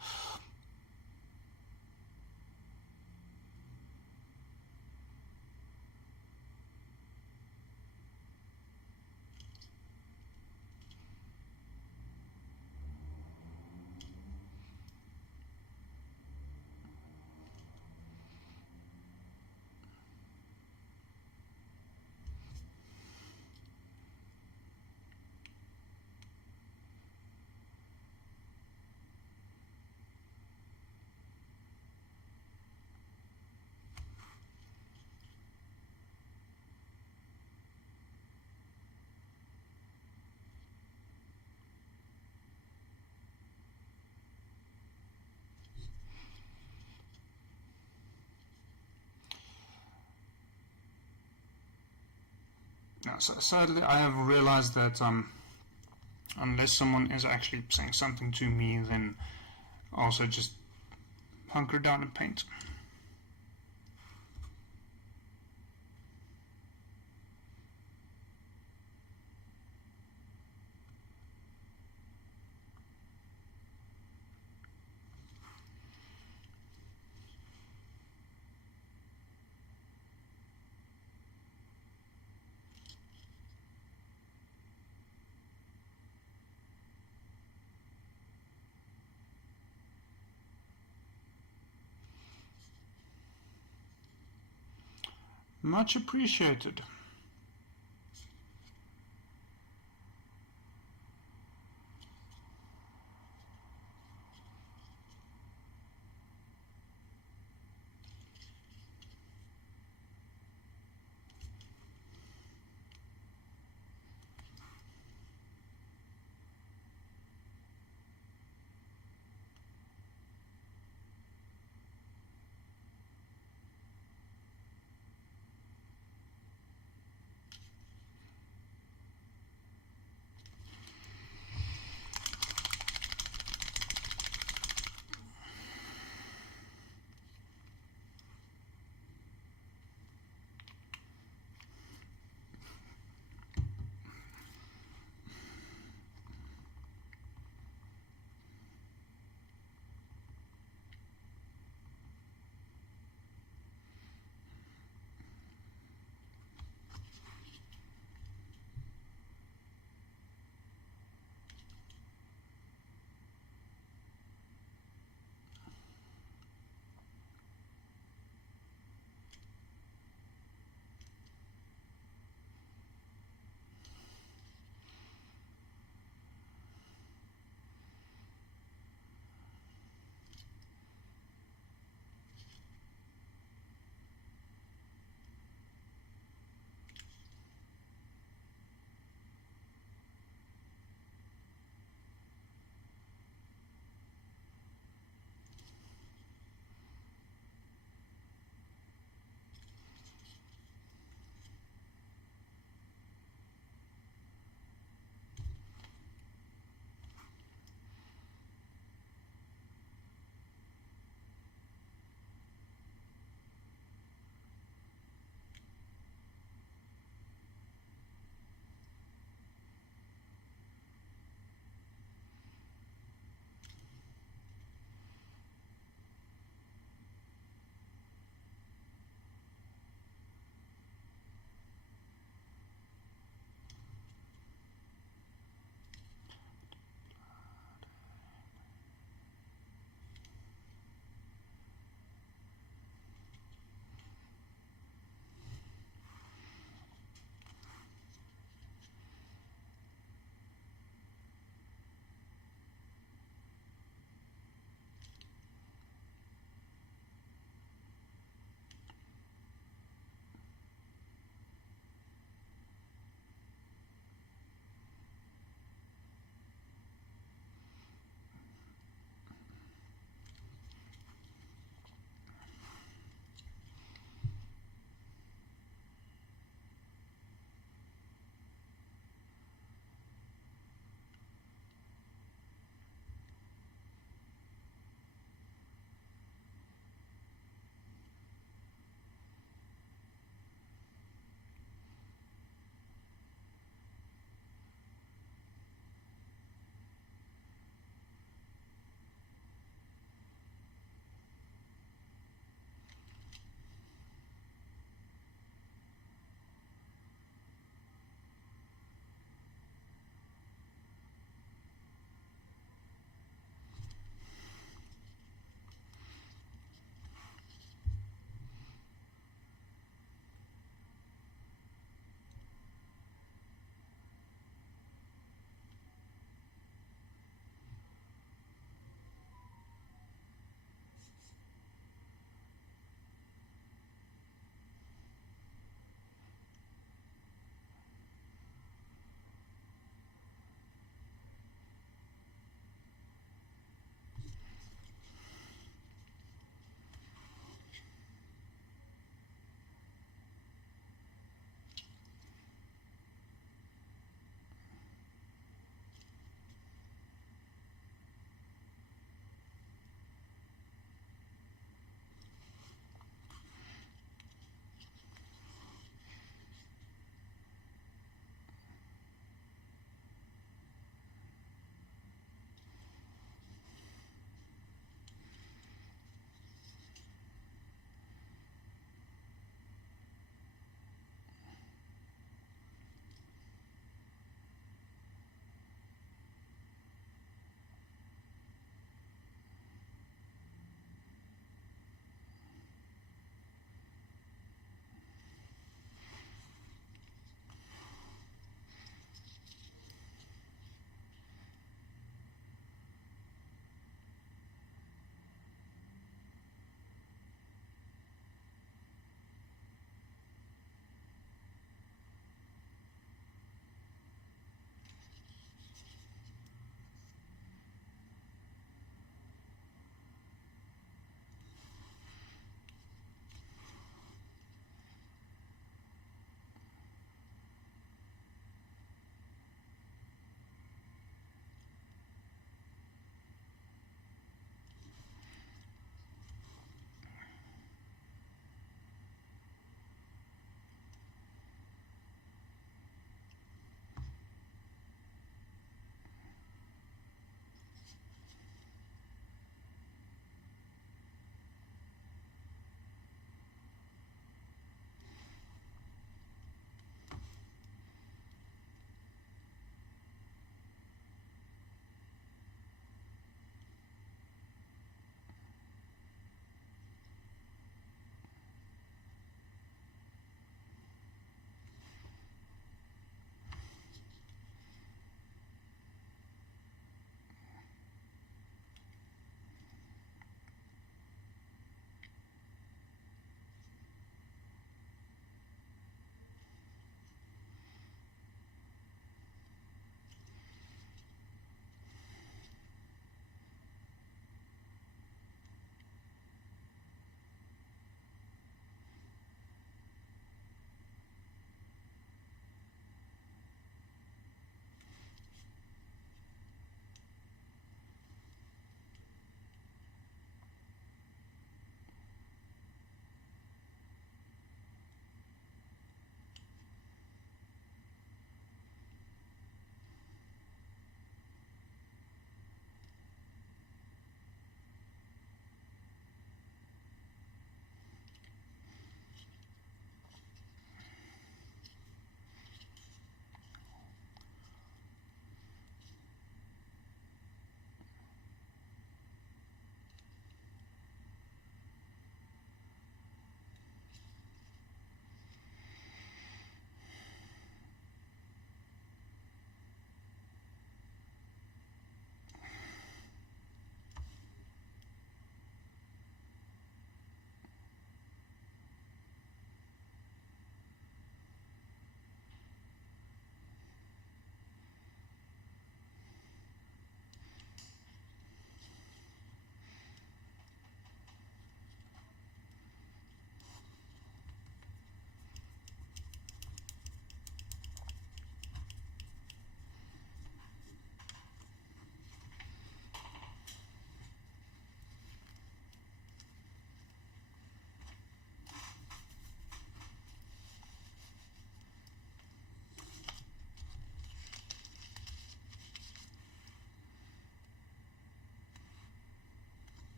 Yeah, so sadly, I have realized that unless someone is actually saying something to me, then also just hunker down and paint. Much appreciated.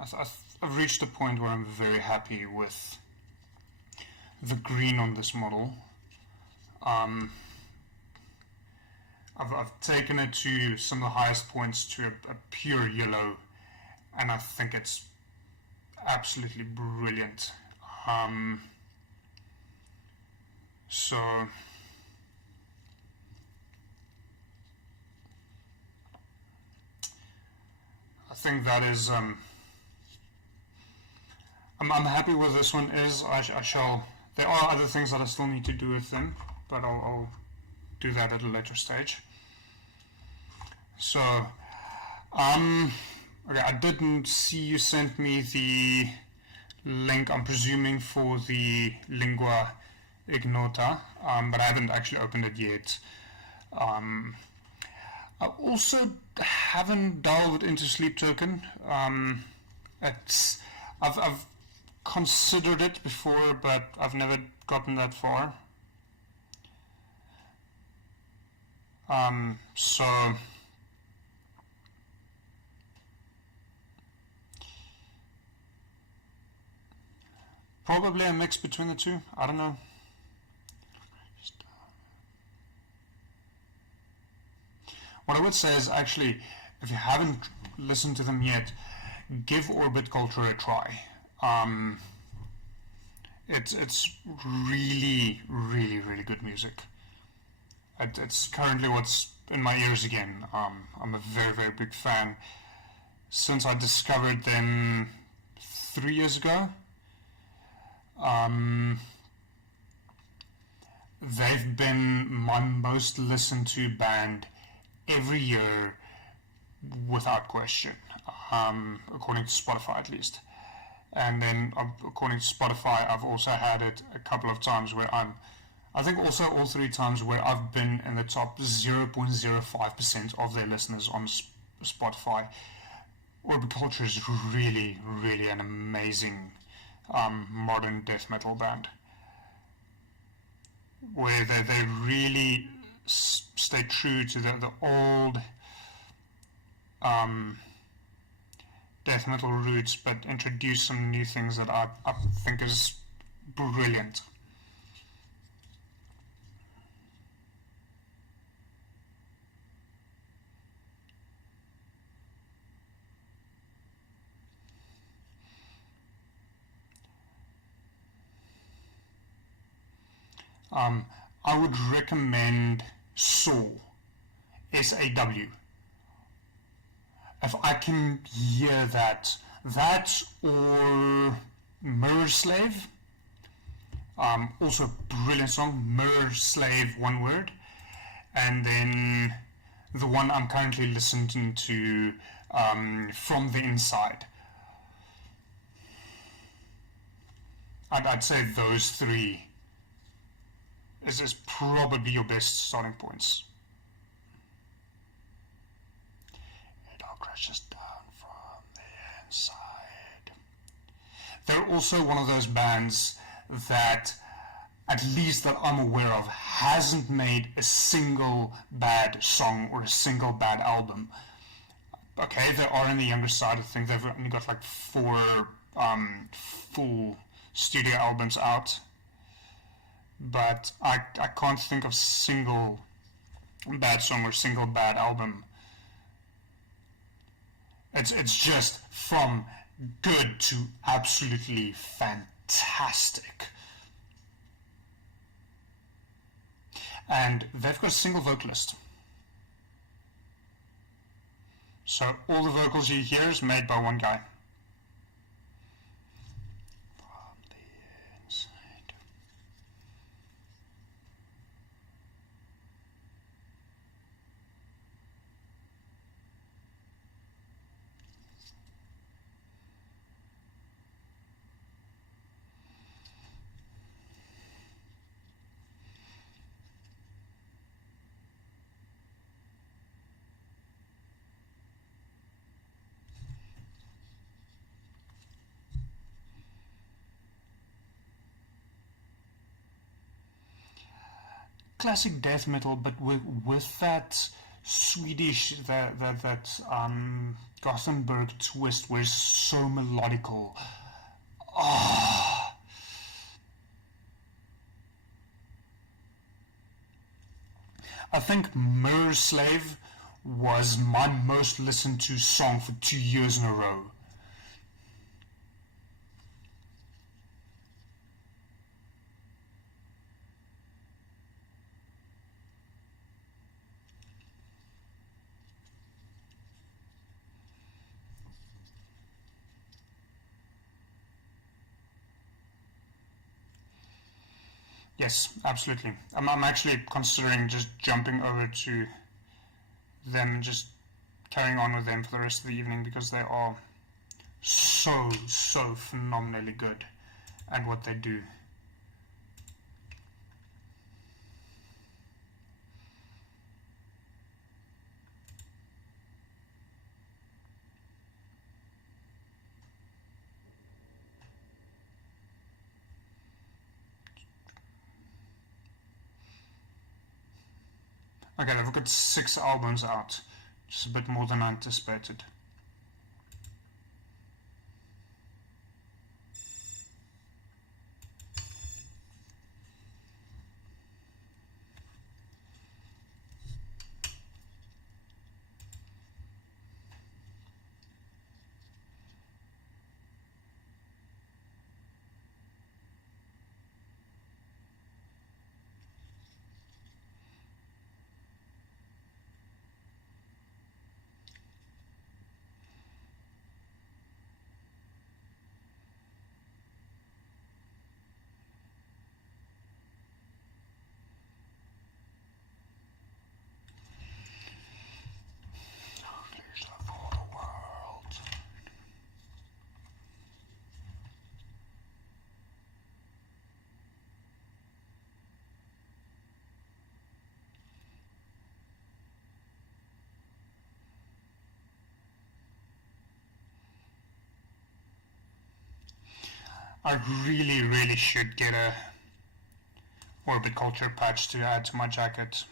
I've reached a point where I'm very happy with the green on this model. I've taken it to some of the highest points to a pure yellow, and I think it's absolutely brilliant. So I think that is I'm happy with this one. I shall. There are other things that I still need to do with them, but I'll do that at a later stage. So, okay, I didn't see you sent me the link, I'm presuming, for the lingua ignota, but I haven't actually opened it yet. I also haven't delved into Sleep Token. I've considered it before, but I've never gotten that far. So probably a mix between the two. I don't know. What I would say is, actually, if you haven't listened to them yet, give Orbit Culture a try. It's really, really, really good music. It's currently what's in my ears again. I'm a very, very big fan. Since I discovered them 3 years ago, they've been my most listened to band every year, without question, according to Spotify at least. And then according to Spotify, I've also had it a couple of times where I think also all 3 times where I've been in the top 0.05% of their listeners on Spotify. Orbit Culture is really, really an amazing modern death metal band, where they really stay true to the old death metal roots, but introduce some new things that I think is brilliant. I would recommend SAW, SAW. If I can hear that or Mirror Slave, also a brilliant song, Mirror Slave, one word, and then the one I'm currently listening to, From the Inside. I'd say those 3 is probably your best starting points. It all crashes down from the inside. They're also one of those bands that, at least that I'm aware of, hasn't made a single bad song or a single bad album. Okay, they are on the younger side. I think they've only got like 4 full studio albums out. But I can't think of single bad song or single bad album. It's just from good to absolutely fantastic. And they've got a single vocalist. So all the vocals you hear is made by one guy. Classic death metal, but with that Swedish, that Gothenburg twist was so melodical. Oh. I think Mirror Slave was my most listened to song for 2 years in a row. Yes, absolutely. I'm actually considering just jumping over to them and just carrying on with them for the rest of the evening, because they are so phenomenally good at what they do. Okay, they've got 6 albums out, just a bit more than I anticipated. I really should get a Orbit Culture patch to add to my jacket.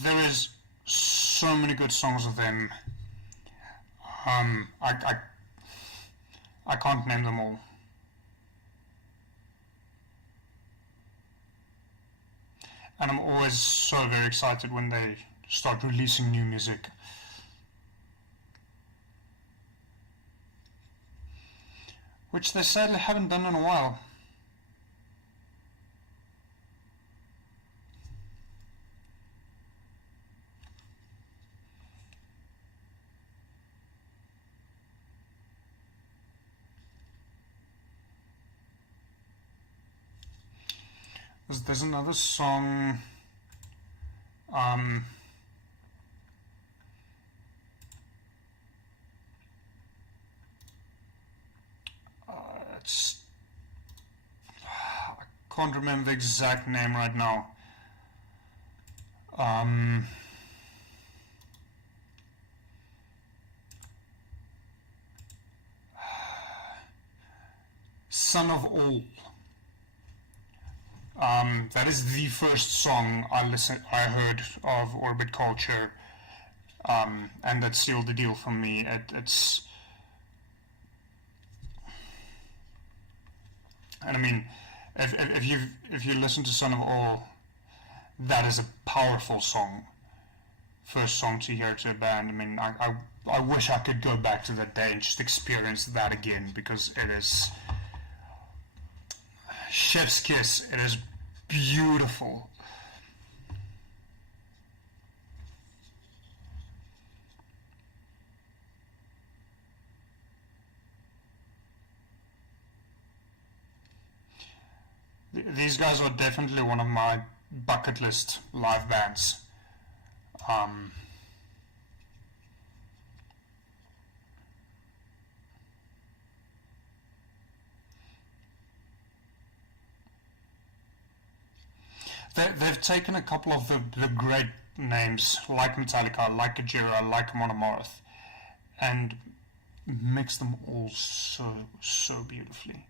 There is so many good songs of them. I can't name them all. And I'm always so very excited when they start releasing new music. Which they sadly haven't done in a while. There's another song. It's, I can't remember the exact name right now. Son of All. That is the first song I heard of Orbit Culture, and that sealed the deal for me. It's, and I mean, if you listen to Son of All, that is a powerful song. First song to hear to a band. I mean, I wish I could go back to that day and just experience that again, because it is chef's kiss. It is beautiful. These guys are definitely one of my bucket list live bands. They've taken a couple of the great names, like Metallica, like Gojira, like Monomorph, and mixed them all so beautifully.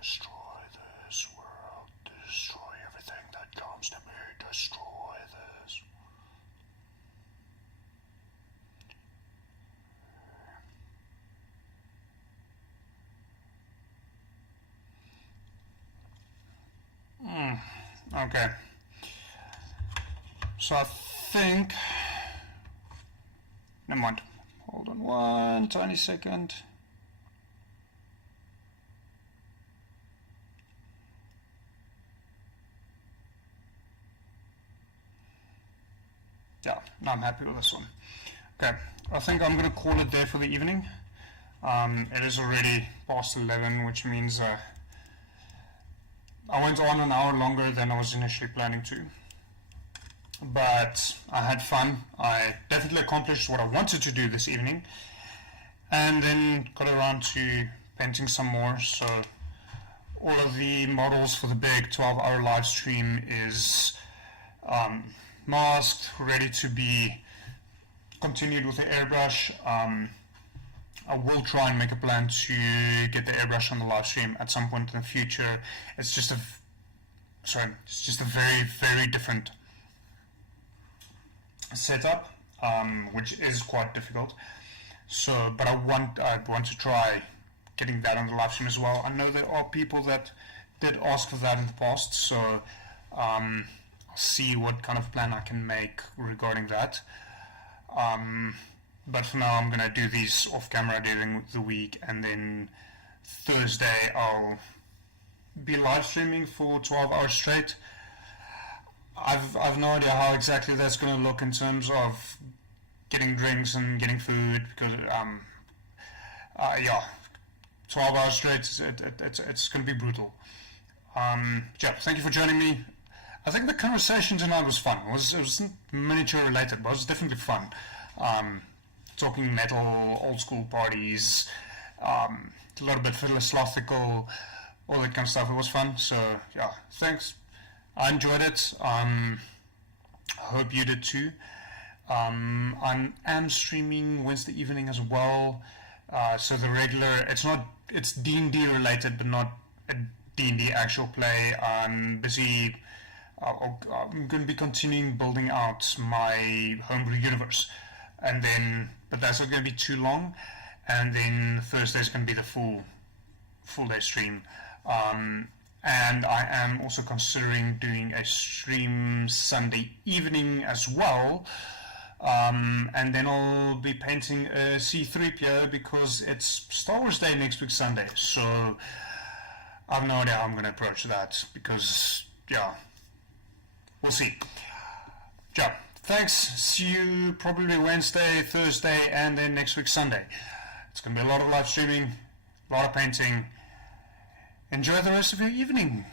Destroy this world, destroy everything that comes to me, destroy this. Okay. So I think... Never mind. Hold on one tiny second. Yeah, no, I'm happy with this one. Okay, I think I'm going to call it there for the evening. It is already past 11, which means I went on an hour longer than I was initially planning to. but I had fun. I definitely accomplished what I wanted to do this evening, and then got around to painting some more. So all of the models for the big 12-hour live stream is masked, ready to be continued with the airbrush. I will try and make a plan to get the airbrush on the live stream at some point in the future. It's just a very, very different setup, which is quite difficult. So, but I want to try getting that on the live stream as well. I know there are people that did ask for that in the past, so I'll see what kind of plan I can make regarding that. But for now, I'm gonna do these off camera during the week, and then Thursday I'll be live streaming for 12 hours straight. I've no idea how exactly that's gonna look in terms of getting drinks and getting food, because 12 hours straight, it's gonna be brutal. Thank you for joining me. I think the conversation tonight was fun. It wasn't miniature related, but it was definitely fun. Talking metal, old school parties, a little bit philosophical, all that kind of stuff. It was fun. So yeah, thanks. I enjoyed it. I hope you did too. I am streaming Wednesday evening as well. So the regular, it's D&D related, but not a D&D actual play. I'm busy. I'm going to be continuing building out my homebrew universe, but that's not going to be too long. And then Thursday is going to be the full day stream. And I am also considering doing a stream Sunday evening as well. And then I'll be painting a C3PO because it's Star Wars Day next week Sunday. So I have no idea how I'm going to approach that, because we'll see. Thanks. See you probably Wednesday, Thursday, and then next week Sunday. It's going to be a lot of live streaming, a lot of painting. Enjoy the rest of your evening.